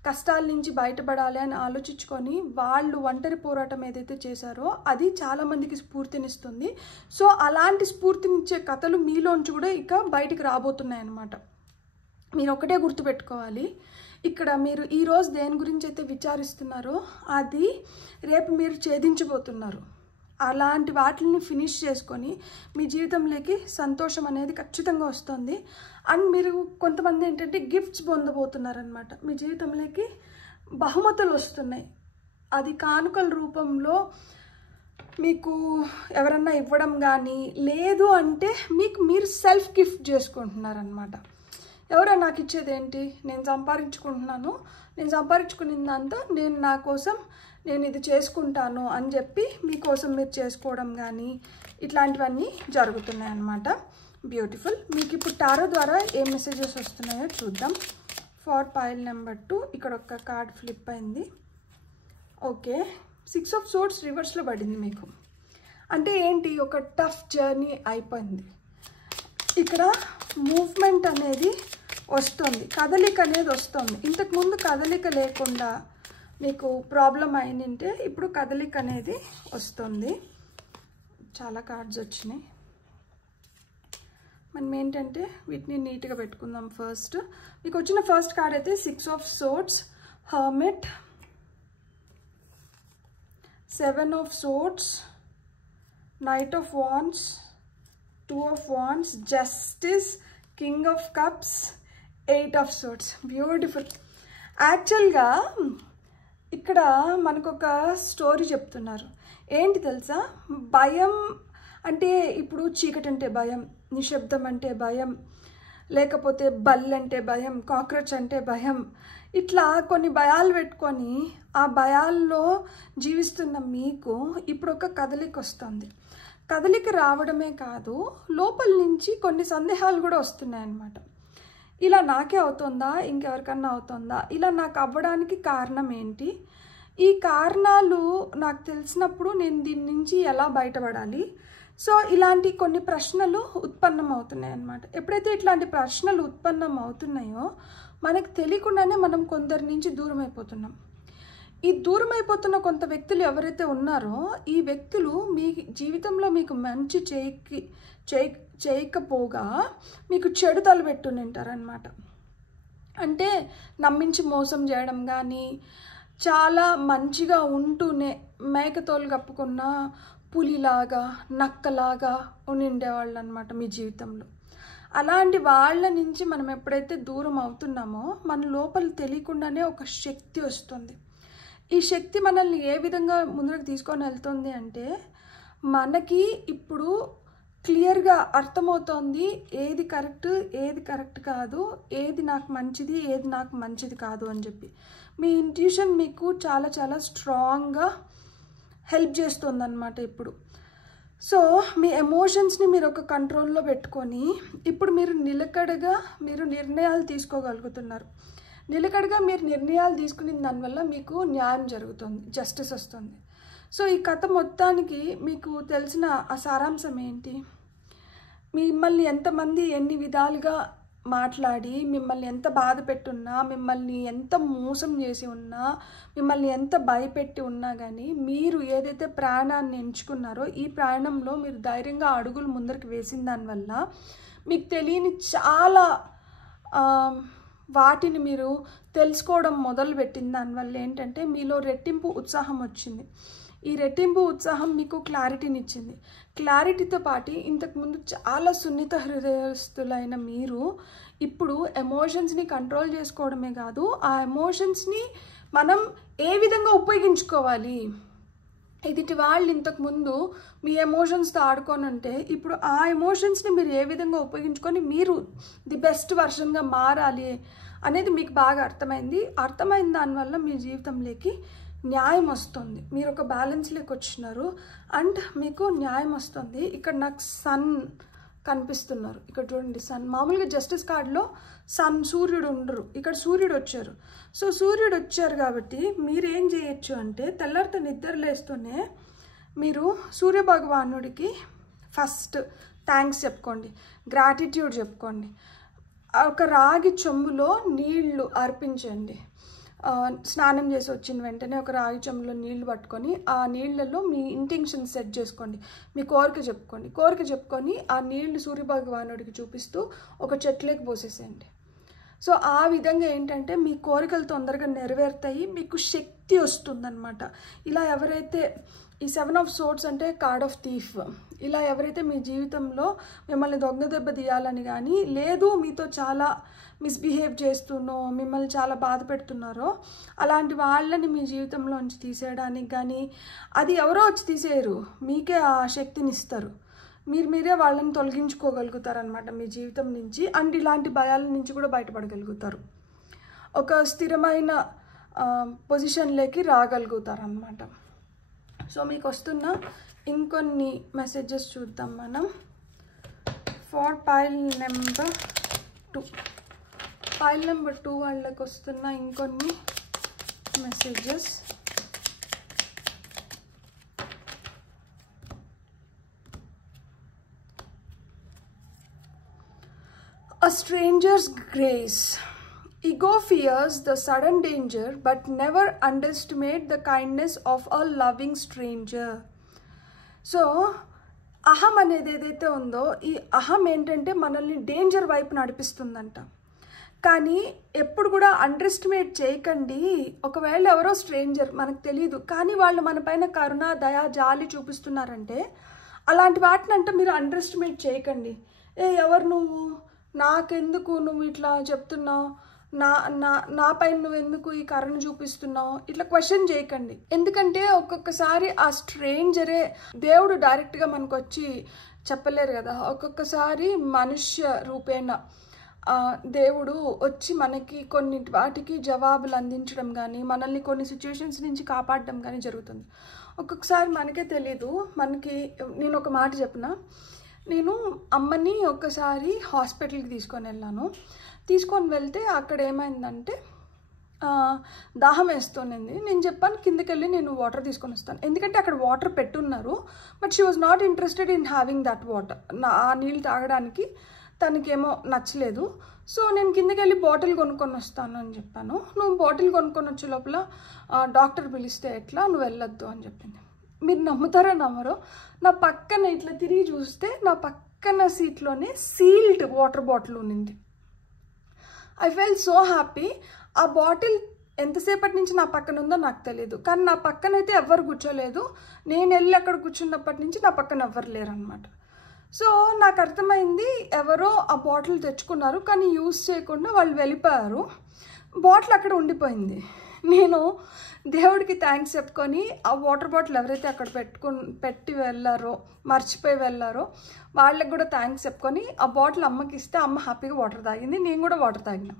కష్టాల నుంచి బయటపడాలి అని ఆలోచించుకొని వాళ్ళు ఒంటరి పోరాటం ఏదైతే చేశారో అది చాలామందికి స్ఫూర్తినిస్తుంది. సో అలాంటి స్ఫూర్తినిచ్చే కథలు మీలోంచి కూడా ఇక బయటికి రాబోతున్నాయి అన్నమాట. మీరు ఒకటే గుర్తుపెట్టుకోవాలి, ఇక్కడ మీరు ఈరోజు దేని గురించి అయితే విచారిస్తున్నారో అది రేపు మీరు ఛేదించబోతున్నారు. అలాంటి వాటిని ఫినిష్ చేసుకొని మీ జీవితంలోకి సంతోషం అనేది ఖచ్చితంగా వస్తుంది. అండ్ మీరు కొంతమంది ఏంటంటే గిఫ్ట్స్ పొందబోతున్నారనమాట. మీ జీవితంలోకి బహుమతులు వస్తున్నాయి, అది కానుకల రూపంలో మీకు ఎవరన్నా ఇవ్వడం కానీ, లేదు అంటే మీకు మీరు సెల్ఫ్ గిఫ్ట్ చేసుకుంటున్నారనమాట. ఎవరో నాకు ఇచ్చేది ఏంటి, నేను సంపాదించుకుంటున్నాను, నేను సంపాదించుకున్న దాంతో నేను నా కోసం నేను ఇది చేసుకుంటాను అని చెప్పి మీకోసం మీరు చేసుకోవడం కానీ ఇట్లాంటివన్నీ జరుగుతున్నాయి అన్నమాట. బ్యూటిఫుల్. మీకు ఇప్పుడు టారో ద్వారా ఏ మెసేజెస్ వస్తున్నాయో చూద్దాం. ఫర్ పైల్ నెంబర్ 2 ఇక్కడ ఒక కార్డ్ ఫ్లిప్ అయింది. ఓకే, 6 ఆఫ్ సోర్డ్స్ రివర్స్లో పడింది మీకు. అంటే ఏంటి, ఒక టఫ్ జర్నీ అయిపోయింది. ఇక్కడ మూవ్మెంట్ అనేది వస్తుంది, కదలిక అనేది వస్తుంది. ఇంతకుముందు కదలిక లేకుండా మీకు ప్రాబ్లం అయిందంటే ఇప్పుడు కదలిక అనేది వస్తుంది. చాలా కార్డ్స్ వచ్చినాయి, మనం ఏంటంటే వీటిని నీట్గా పెట్టుకుందాం. ఫస్ట్ మీకు వచ్చిన ఫస్ట్ కార్డ్ అయితే 6 of swords, hermit, 7 of swords, knight of wands, 2 of wands, justice, king of cups, 8 of swords. Beautiful. యాక్చువల్గా ఇక్కడ మనకు ఒక స్టోరీ చెప్తున్నారు. ఏంటి తెలుసా, భయం అంటే ఇప్పుడు చీకటి అంటే భయం, నిశ్శబ్దం అంటే భయం, లేకపోతే బల్ అంటే భయం, కాక్రోచ్ అంటే భయం, ఇట్లా కొన్ని భయాలు పెట్టుకొని ఆ భయాల్లో జీవిస్తున్న మీకు ఇప్పుడు ఒక కదలిక వస్తుంది. కదలిక రావడమే కాదు, లోపల నుంచి కొన్ని సందేహాలు కూడా వస్తున్నాయి అన్నమాట. ఇలా నాకే అవుతుందా, ఇంకెవరికన్నా అవుతుందా, ఇలా నాకు అవ్వడానికి కారణం ఏంటి, ఈ కారణాలు నాకు తెలిసినప్పుడు నేను దీని నుంచి ఎలా బయటపడాలి. సో ఇలాంటి కొన్ని ప్రశ్నలు ఉత్పన్నం అవుతున్నాయి అన్నమాట. ఎప్పుడైతే ఇట్లాంటి ప్రశ్నలు ఉత్పన్నం అవుతున్నాయో మనకు తెలియకుండానే మనం కొందరి నుంచి దూరం అయిపోతున్నాం. ఈ దూరం అయిపోతున్న కొంత వ్యక్తులు ఎవరైతే ఉన్నారో ఈ వ్యక్తులు మీ జీవితంలో మీకు మంచి చేయకపోగా మీకు చెడు తలపెట్టుంటారనమాట. అంటే నమ్మించి మోసం చేయడం కానీ, చాలా మంచిగా ఉంటూనే మేకతోలు కప్పుకున్న పులిలాగా నక్కలాగా ఉండేవాళ్ళు అనమాట మీ జీవితంలో. అలాంటి వాళ్ళ నుంచి మనం ఎప్పుడైతే దూరం అవుతున్నామో మన లోపల తెలియకుండానే ఒక శక్తి వస్తుంది. ఈ శక్తి మనల్ని ఏ విధంగా ముందుకు తీసుకొని వెళ్తుంది అంటే, మనకి ఇప్పుడు క్లియర్గా అర్థమవుతోంది ఏది కరెక్ట్ కాదు, ఏది నాకు మంచిది, ఏది నాకు మంచిది కాదు అని చెప్పి. మీ ఇంట్యూషన్ మీకు చాలా చాలా స్ట్రాంగ్గా హెల్ప్ చేస్తుంది అన్నమాట ఇప్పుడు. సో మీ ఎమోషన్స్ని మీరు ఒక కంట్రోల్లో పెట్టుకొని ఇప్పుడు మీరు నిలకడగా మీరు నిర్ణయాలు తీసుకోగలుగుతున్నారు. నిలకడగా మీరు నిర్ణయాలు తీసుకునే దానివల్ల మీకు న్యాయం జరుగుతుంది, జస్టిస్ వస్తుంది. సో ఈ కథ మొత్తానికి మీకు తెలిసిన ఆ సారాంశం ఏంటి, మిమ్మల్ని ఎంతమంది ఎన్ని విధాలుగా మాట్లాడి మిమ్మల్ని ఎంత బాధ పెట్టున్నా, మిమ్మల్ని ఎంత మోసం చేసి ఉన్నా, మిమ్మల్ని ఎంత భయపెట్టి ఉన్నా కానీ మీరు ఏదైతే ప్రయాణాన్ని ఎంచుకున్నారో ఈ ప్రయాణంలో మీరు ధైర్యంగా అడుగులు ముందరికి వేసిన దానివల్ల మీకు తెలియని చాలా వాటిని మీరు తెలుసుకోవడం మొదలుపెట్టిన దానివల్ల ఏంటంటే మీలో రెట్టింపు ఉత్సాహం వచ్చింది. ఈ రెట్టింపు ఉత్సాహం మీకు క్లారిటీని ఇచ్చింది. క్లారిటీతో పాటు ఇంతకుముందు చాలా సున్నిత హృదయస్తులైన మీరు ఇప్పుడు ఎమోషన్స్ని కంట్రోల్ చేసుకోవడమే కాదు, ఆ ఎమోషన్స్ని మనం ఏ విధంగా ఉపయోగించుకోవాలి, ఎదుటి వాళ్ళు ఇంతకుముందు మీ ఎమోషన్స్తో ఆడుకొని ఉంటే ఇప్పుడు ఆ ఎమోషన్స్ని మీరు ఏ విధంగా ఉపయోగించుకొని మీరు ది బెస్ట్ వర్షన్గా మారాలి అనేది మీకు బాగా అర్థమైన దానివల్ల మీ జీవితంలోకి న్యాయం వస్తుంది. మీరు ఒక బ్యాలెన్స్లోకి వచ్చినారు అండ్ మీకు న్యాయం వస్తుంది. ఇక్కడ నాకు సన్ కనిపిస్తున్నారు. ఇక్కడ చూడండి సన్. మామూలుగా జస్టిస్ కార్డులో సన్ సూర్యుడు ఉండరు, ఇక్కడ సూర్యుడు వచ్చారు. సో సూర్యుడు వచ్చారు కాబట్టి మీరు ఏం చేయొచ్చు అంటే తెల్లారితో నిద్రలేస్తూనే మీరు సూర్య భగవానుడికి ఫస్ట్ థ్యాంక్స్ చెప్పుకోండి, గ్రాటిట్యూడ్ చెప్పుకోండి. ఒక రాగి చెంబులో నీళ్లు అర్పించండి. స్నానం చేసి వచ్చిన వెంటనే ఒక రాగి చెంబులో నీళ్లు పట్టుకొని ఆ నీళ్లలో మీ ఇంటెన్షన్ సెట్ చేసుకోండి, మీ కోరిక చెప్పుకొని ఆ నీళ్లు సూర్యభగవానుడికి చూపిస్తూ ఒక చెట్లోకి పోసేసేయండి. సో ఆ విధంగా ఏంటంటే మీ కోరికలు తొందరగా నెరవేరుతాయి, మీకు శక్తి వస్తుందన్నమాట. ఇలా ఎవరైతే ఈ 7 of Swords అంటే కార్డ్ ఆఫ్ థీఫ్, ఇలా ఎవరైతే మీ జీవితంలో మిమ్మల్ని దొంగ దెబ్బ తీయాలని కానీ లేదు మీతో చాలా మిస్బిహేవ్ చేస్తున్నో మిమ్మల్ని చాలా బాధ పెడుతున్నారో అలాంటి వాళ్ళని మీ జీవితంలోంచి తీసేయడానికి కానీ అది ఎవరో వచ్చి తీసేయరు, మీకే ఆ శక్తిని ఇస్తారు. మీరే వాళ్ళని తొలగించుకోగలుగుతారనమాట మీ జీవితం నుంచి. అండ్ ఇలాంటి భయాల నుంచి కూడా బయటపడగలుగుతారు, ఒక స్థిరమైన పొజిషన్లోకి రాగలుగుతారనమాట. సో మీకు వస్తున్న ఇంకొన్ని మెసేజెస్ చూద్దాం మనం. ఫర్ పైల్ నెంబర్ 2 వాళ్ళకి వస్తున్న ఇంకొన్ని messages. A stranger's grace. Ego fears the sudden danger but never underestimate the kindness of a loving stranger. So అహం అనేది ఏదైతే ఉందో ఈ అహం ఏంటంటే మనల్ని డేంజర్ వైపు నడిపిస్తుందంట. కానీ ఎప్పుడు కూడా అండర్ ఎస్టిమేట్ చేయకండి. ఒకవేళ ఎవరో స్ట్రేంజర్ మనకు తెలియదు కానీ వాళ్ళు మన పైన కరుణ దయ జాలి చూపిస్తున్నారంటే అలాంటి వాటిని అంటే మీరు అండర్ ఎస్టిమేట్ చేయకండి. ఎవరు నాకెందుకు నువ్వు ఇట్లా చెప్తున్నావు, నా పైన నువ్వు ఎందుకు ఈ కరుణ చూపిస్తున్నావు, ఇట్లా క్వశ్చన్ చేయకండి. ఎందుకంటే ఒక్కొక్కసారి ఆ స్ట్రేంజరే దేవుడు డైరెక్ట్గా మనకు వచ్చి చెప్పలేరు కదా. ఒక్కొక్కసారి మనుష్య రూపేణ దేవుడు వచ్చి మనకి కొన్ని వాటికి జవాబులు అందించడం కానీ మనల్ని కొన్ని సిచ్యువేషన్స్ నుంచి కాపాడడం కానీ జరుగుతుంది. ఒక్కొక్కసారి మనకే తెలీదు. నేను ఒక మాట చెప్పిన, నేను అమ్మని ఒక్కసారి హాస్పిటల్కి తీసుకొని వెళ్తే అక్కడ ఏమైందంటే దాహం వేస్తోంది. నేను చెప్పాను కిందకి వెళ్ళి నేను వాటర్ తీసుకొని వస్తాను, ఎందుకంటే అక్కడ వాటర్ పెట్టున్నారు. But she was not interested in having that water. ఆ నీళ్ళు తాగడానికి తనకేమో నచ్చలేదు. సో నేను కిందకి వెళ్ళి బాటిల్ కొనుక్కొని వస్తాను అని చెప్పాను. నువ్వు బాటిల్ కొనుక్కొని వచ్చే లోపల డాక్టర్ పిలిస్తే ఎట్లా, నువ్వు వెళ్ళొద్దు అని చెప్పింది. మీరు నమ్ముతారో నమ్మరో, నా పక్కన ఇట్లా తిరిగి చూస్తే నా పక్కన సీట్లోనే సీల్డ్ వాటర్ బాటిల్ ఉన్నింది. I fell so happy. ఆ బాటిల్ ఎంతసేపటి నుంచి నా పక్కన ఉందో నాకు తెలియదు, కానీ నా పక్కన అయితే ఎవ్వరు కూర్చోలేదు. నేను వెళ్ళి అక్కడ కూర్చున్నప్పటి నుంచి నా పక్కన ఎవ్వరు లేరు అనమాట. సో నాకు అర్థమైంది ఎవరో ఆ బాటిల్ తెచ్చుకున్నారు కానీ యూజ్ చేయకుండా వాళ్ళు వెళ్ళిపోయారు. బాటిల్ అక్కడ ఉండిపోయింది. నేను దేవుడికి థ్యాంక్స్ చెప్పుకొని ఆ వాటర్ బాటిల్ ఎవరైతే అక్కడ పెట్టి వెళ్ళారో మర్చిపోయి వెళ్ళారో వాళ్ళకి కూడా థ్యాంక్స్ చెప్పుకొని ఆ బాటిల్ అమ్మకి ఇస్తే అమ్మ హ్యాపీగా వాటర్ తాగింది, నేను కూడా వాటర్ తాగినా.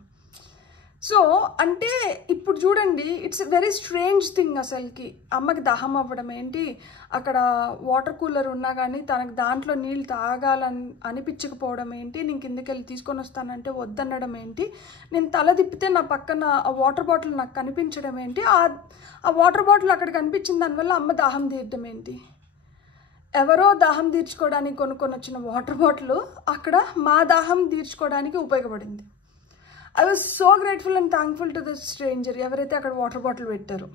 సో అంటే ఇప్పుడు చూడండి, ఇట్స్ వెరీ స్ట్రేంజ్ థింగ్. అసలుకి అమ్మకి దాహం అవ్వడం ఏంటి, అక్కడ వాటర్ కూలర్ ఉన్నా కానీ తనకు దాంట్లో నీళ్ళు తాగాలని అనిపించకపోవడం ఏంటి, నేను కిందకి వెళ్ళి తీసుకొని వస్తానంటే వద్దనడం ఏంటి, నేను తల తిప్పితే నా పక్కన ఆ వాటర్ బాటిల్ నాకు కనిపించడం ఏంటి, ఆ వాటర్ బాటిల్ అక్కడ కనిపించిన దానివల్ల అమ్మ దాహం తీయడం ఏంటి. ఎవరో దాహం తీర్చుకోవడానికి కొనుక్కొని వచ్చిన వాటర్ బాటిల్ అక్కడ మా దాహం తీర్చుకోవడానికి ఉపయోగపడింది. I was so grateful and thankful to the stranger ఎవరైతే అక్కడ వాటర్ బాటిల్ పెట్టారో.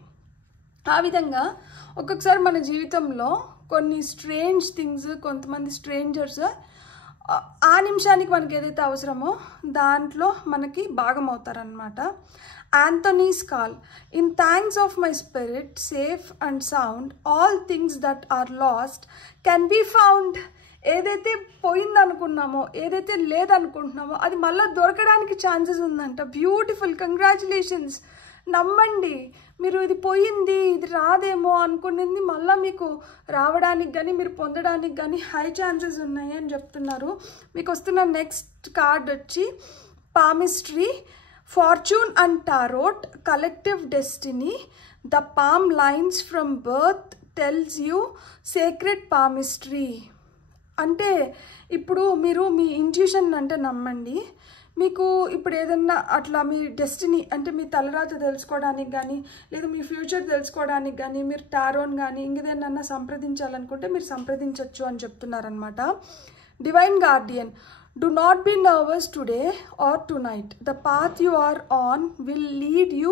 ఆ విధంగా ఒక్కొక్కసారి మన జీవితంలో కొన్ని స్ట్రేంజ్ థింగ్స్, కొంతమంది స్ట్రేంజర్స్ ఆ నిమిషానికి మనకి ఏదైతే అవసరమో దాంట్లో మనకి భాగం అవుతారనమాట. Anthony's call. In thanks of my spirit, safe and sound, all things that are lost can be found. ఏదైతే పోయిందనుకున్నామో, ఏదైతే లేదనుకుంటున్నామో అది మళ్ళీ దొరకడానికి ఛాన్సెస్ ఉందంట. Beautiful, congratulations. నమ్మండి, మీరు ఇది పోయింది, ఇది రాదేమో అనుకునేది మళ్ళీ మీకు రావడానికి కానీ మీరు పొందడానికి కానీ హై ఛాన్సెస్ ఉన్నాయి అని చెప్తున్నారు. మీకు వస్తున్న నెక్స్ట్ కార్డ్ వచ్చి palmistry, fortune and tarot, collective destiny, the palm lines from birth tells you sacred palmistry. అంటే ఇప్పుడు మీరు మీ ఇంట్యూషన్ అంటే నమ్మండి. మీకు ఇప్పుడు ఏదన్నా అట్లా మీ డెస్టినీ అంటే మీ తలరాత తెలుసుకోవడానికి కానీ లేదా మీ ఫ్యూచర్ తెలుసుకోవడానికి కానీ మీరు టారోన్ కానీ ఇంకేదన్నా సంప్రదించాలనుకుంటే మీరు సంప్రదించవచ్చు అని చెప్తున్నారనమాట. Divine Guardian, do not be nervous today or tonight. The path you are on will lead you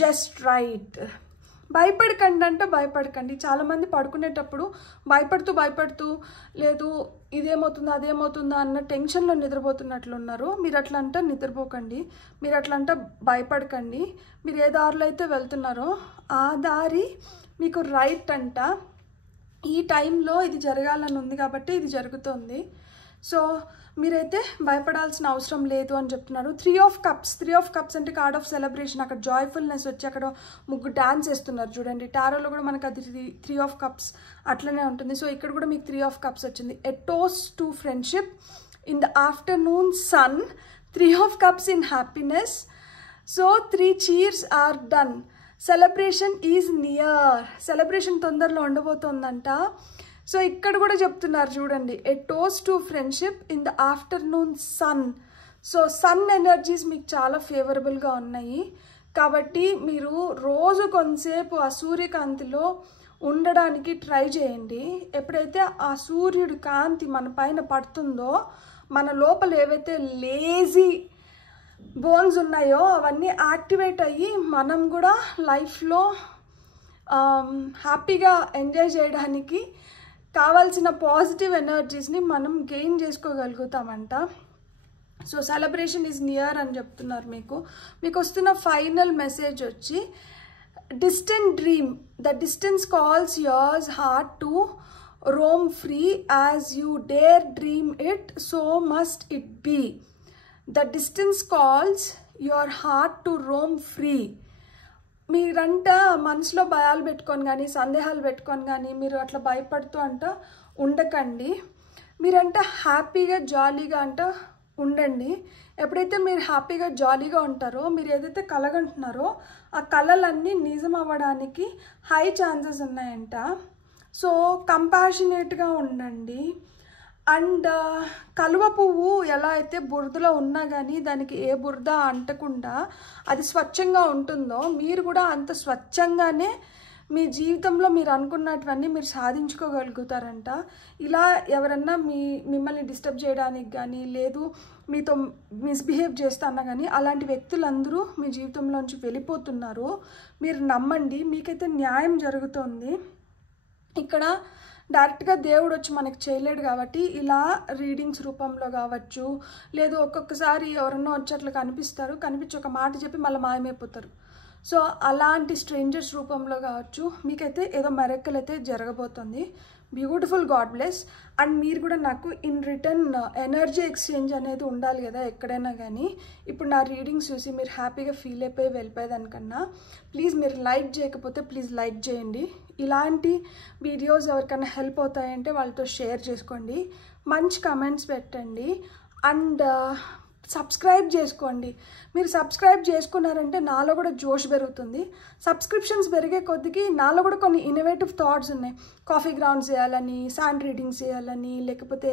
just right. భయపడకండి అంటే భయపడకండి. చాలామంది పడుకునేటప్పుడు భయపడుతూ లేదు ఇదేమవుతుందో అదేమవుతుందో అన్న టెన్షన్లో నిద్రపోతున్నట్లున్నారు. మీరు అట్లా అంటే నిద్రపోకండి, మీరు అట్లా అంటే భయపడకండి. మీరు ఏ దారిలో అయితే వెళ్తున్నారో ఆ దారి మీకు రైట్ అంట. ఈ టైంలో ఇది జరగాలని ఉంది కాబట్టి ఇది జరుగుతుంది. సో మీరైతే భయపడాల్సిన అవసరం లేదు అని చెప్తున్నారు. 3 of Cups. 3 of Cups అంటే కార్డ్ ఆఫ్ సెలబ్రేషన్. అక్కడ జాయ్ఫుల్నెస్ వచ్చి అక్కడ ముగ్గురు డాన్స్ వేస్తున్నారు చూడండి. టారోలో కూడా మనకు అది 3 of Cups అట్లనే ఉంటుంది. సో ఇక్కడ కూడా మీకు 3 of Cups వచ్చింది. A toast to friendship in the afternoon sun, 3 of Cups in happiness. So 3 cheers are done. Celebration is near. Celebration తొందరలో ఉండబోతోందంట. సో ఇక్కడ కూడా చెప్తున్నారు చూడండి, a toast to friendship in the afternoon sun. So sun energies మీకు చాలా ఫేవరబుల్గా ఉన్నాయి కాబట్టి మీరు రోజు కొంతసేపు ఆ సూర్యకాంతిలో ఉండడానికి ట్రై చేయండి. ఎప్పుడైతే ఆ సూర్యుడి కాంతి మన పైన పడుతుందో మన లోపల ఏవైతే లేజీ బోన్స్ ఉన్నాయో అవన్నీ యాక్టివేట్ అయ్యి మనం కూడా లైఫ్లో హ్యాపీగా ఎంజాయ్ చేయడానికి కావాల్సిన పాజిటివ్ ఎనర్జీస్ని మనం గెయిన్ చేసుకోగలుగుతామంట. సో సెలబ్రేషన్ ఈజ్ నియర్ అని చెప్తున్నారు. మీకు వస్తున్న ఫైనల్ మెసేజ్ వచ్చి distant dream, the distance calls yours heart to roam free as you dare dream it, so must it be. The distance calls your heart to roam free. మీరంట మనసులో భయాలు పెట్టుకొని కానీ సందేహాలు పెట్టుకొని కానీ మీరు అట్లా భయపడుతూ అంట ఉండకండి. మీరంట హ్యాపీగా జాలీగా అంట ఉండండి. ఎప్పుడైతే మీరు హ్యాపీగా జాలీగా ఉంటారో మీరు ఏదైతే కలగంటున్నారో ఆ కళలన్నీ నిజం అవ్వడానికి హై ఛాన్సెస్ ఉన్నాయంట. సో కంపాషనేట్గా ఉండండి. అండ్ కలువ పువ్వు ఎలా అయితే బురదలో ఉన్నా కానీ దానికి ఏ బురద అంటకుండా అది స్వచ్ఛంగా ఉంటుందో మీరు కూడా అంత స్వచ్ఛంగానే మీ జీవితంలో మీరు అనుకున్నటువన్నీ మీరు సాధించుకోగలుగుతారంట. ఇలా ఎవరన్నా మిమ్మల్ని డిస్టర్బ్ చేయడానికి కానీ లేదు మీతో మిస్బిహేవ్ చేస్తానా కానీ అలాంటి వ్యక్తులందరూ మీ జీవితంలోంచి వెళ్ళిపోతున్నారు. మీరు నమ్మండి, మీకైతే న్యాయం జరుగుతుంది. ఇక్కడ డైరెక్ట్గా దేవుడు వచ్చి మనకి చేయలేడు కాబట్టి ఇలా రీడింగ్స్ రూపంలో కావచ్చు, లేదు ఒక్కొక్కసారి ఎవరన్నా వచ్చి అట్లా కనిపించి ఒక మాట చెప్పి మళ్ళీ మాయమైపోతారు. సో అలాంటి స్ట్రేంజర్స్ రూపంలో కావచ్చు మీకైతే ఏదో మెరకల్ అయితే జరగబోతుంది. Beautiful, God bless. అండ్ మీరు కూడా నాకు ఇన్ రిటర్న్ ఎనర్జీ ఎక్స్చేంజ్ అనేది ఉండాలి కదా ఎక్కడైనా కానీ. ఇప్పుడు నా రీడింగ్స్ చూసి మీరు హ్యాపీగా ఫీల్ అయిపోయి వెళ్ళిపోయేదానికన్నా ప్లీజ్ మీరు లైక్ చేయకపోతే ప్లీజ్ లైక్ చేయండి. ఇలాంటి వీడియోస్ ఎవరికైనా హెల్ప్ అవుతాయంటే వాళ్ళతో షేర్ చేసుకోండి, మంచి కమెంట్స్ పెట్టండి. అండ్ సబ్స్క్రైబ్ చేసుకోండి. మీరు సబ్స్క్రైబ్ చేసుకున్నారంటే నాలో కూడా జోష్ పెరుగుతుంది. సబ్స్క్రిప్షన్స్ పెరిగే కొద్దికి నాలో కూడా కొన్ని ఇన్నోవేటివ్ థాట్స్ ఉన్నాయి. కాఫీ గ్రౌండ్స్ చేయాలని, శాండ్ రీడింగ్స్ చేయాలని, లేకపోతే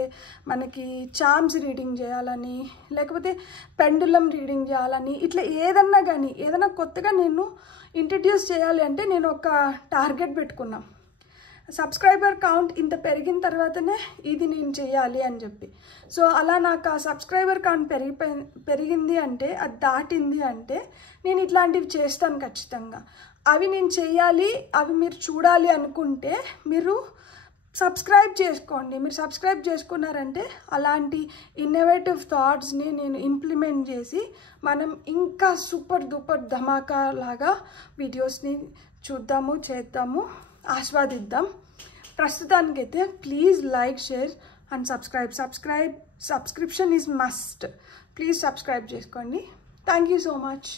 మనకి చామ్స్ రీడింగ్ చేయాలని, లేకపోతే పెండులం రీడింగ్ చేయాలని, ఇట్లా ఏదన్నా కానీ ఏదైనా కొత్తగా నేను ఇంట్రడ్యూస్ చేయాలి అంటే నేను ఒక టార్గెట్ పెట్టుకున్నా. సబ్స్క్రైబర్ కౌంట్ ఇంత పెరిగిన తర్వాతనే ఇది నేను చేయాలి అని చెప్పి. సో అలా నాకు ఆ సబ్స్క్రైబర్ కౌంట్ పెరిగింది అంటే అది దాటింది అంటే నేను ఇట్లాంటివి చేస్తాను ఖచ్చితంగా. అవి నేను చేయాలి, అవి మీరు చూడాలి అనుకుంటే మీరు సబ్స్క్రైబ్ చేసుకోండి. మీరు సబ్స్క్రైబ్ చేసుకున్నారంటే అలాంటి ఇన్నోవేటివ్ థాట్స్ని నేను ఇంప్లిమెంట్ చేసి మనం ఇంకా సూపర్ డూపర్ ధమాకా లాగా వీడియోస్ని చూద్దాము, చేద్దాము, ఆస్వాదిద్దాం. ప్రస్తుతానికైతే please like, share and subscription is must. Please subscribe చేసుకోండి. Thank you so much.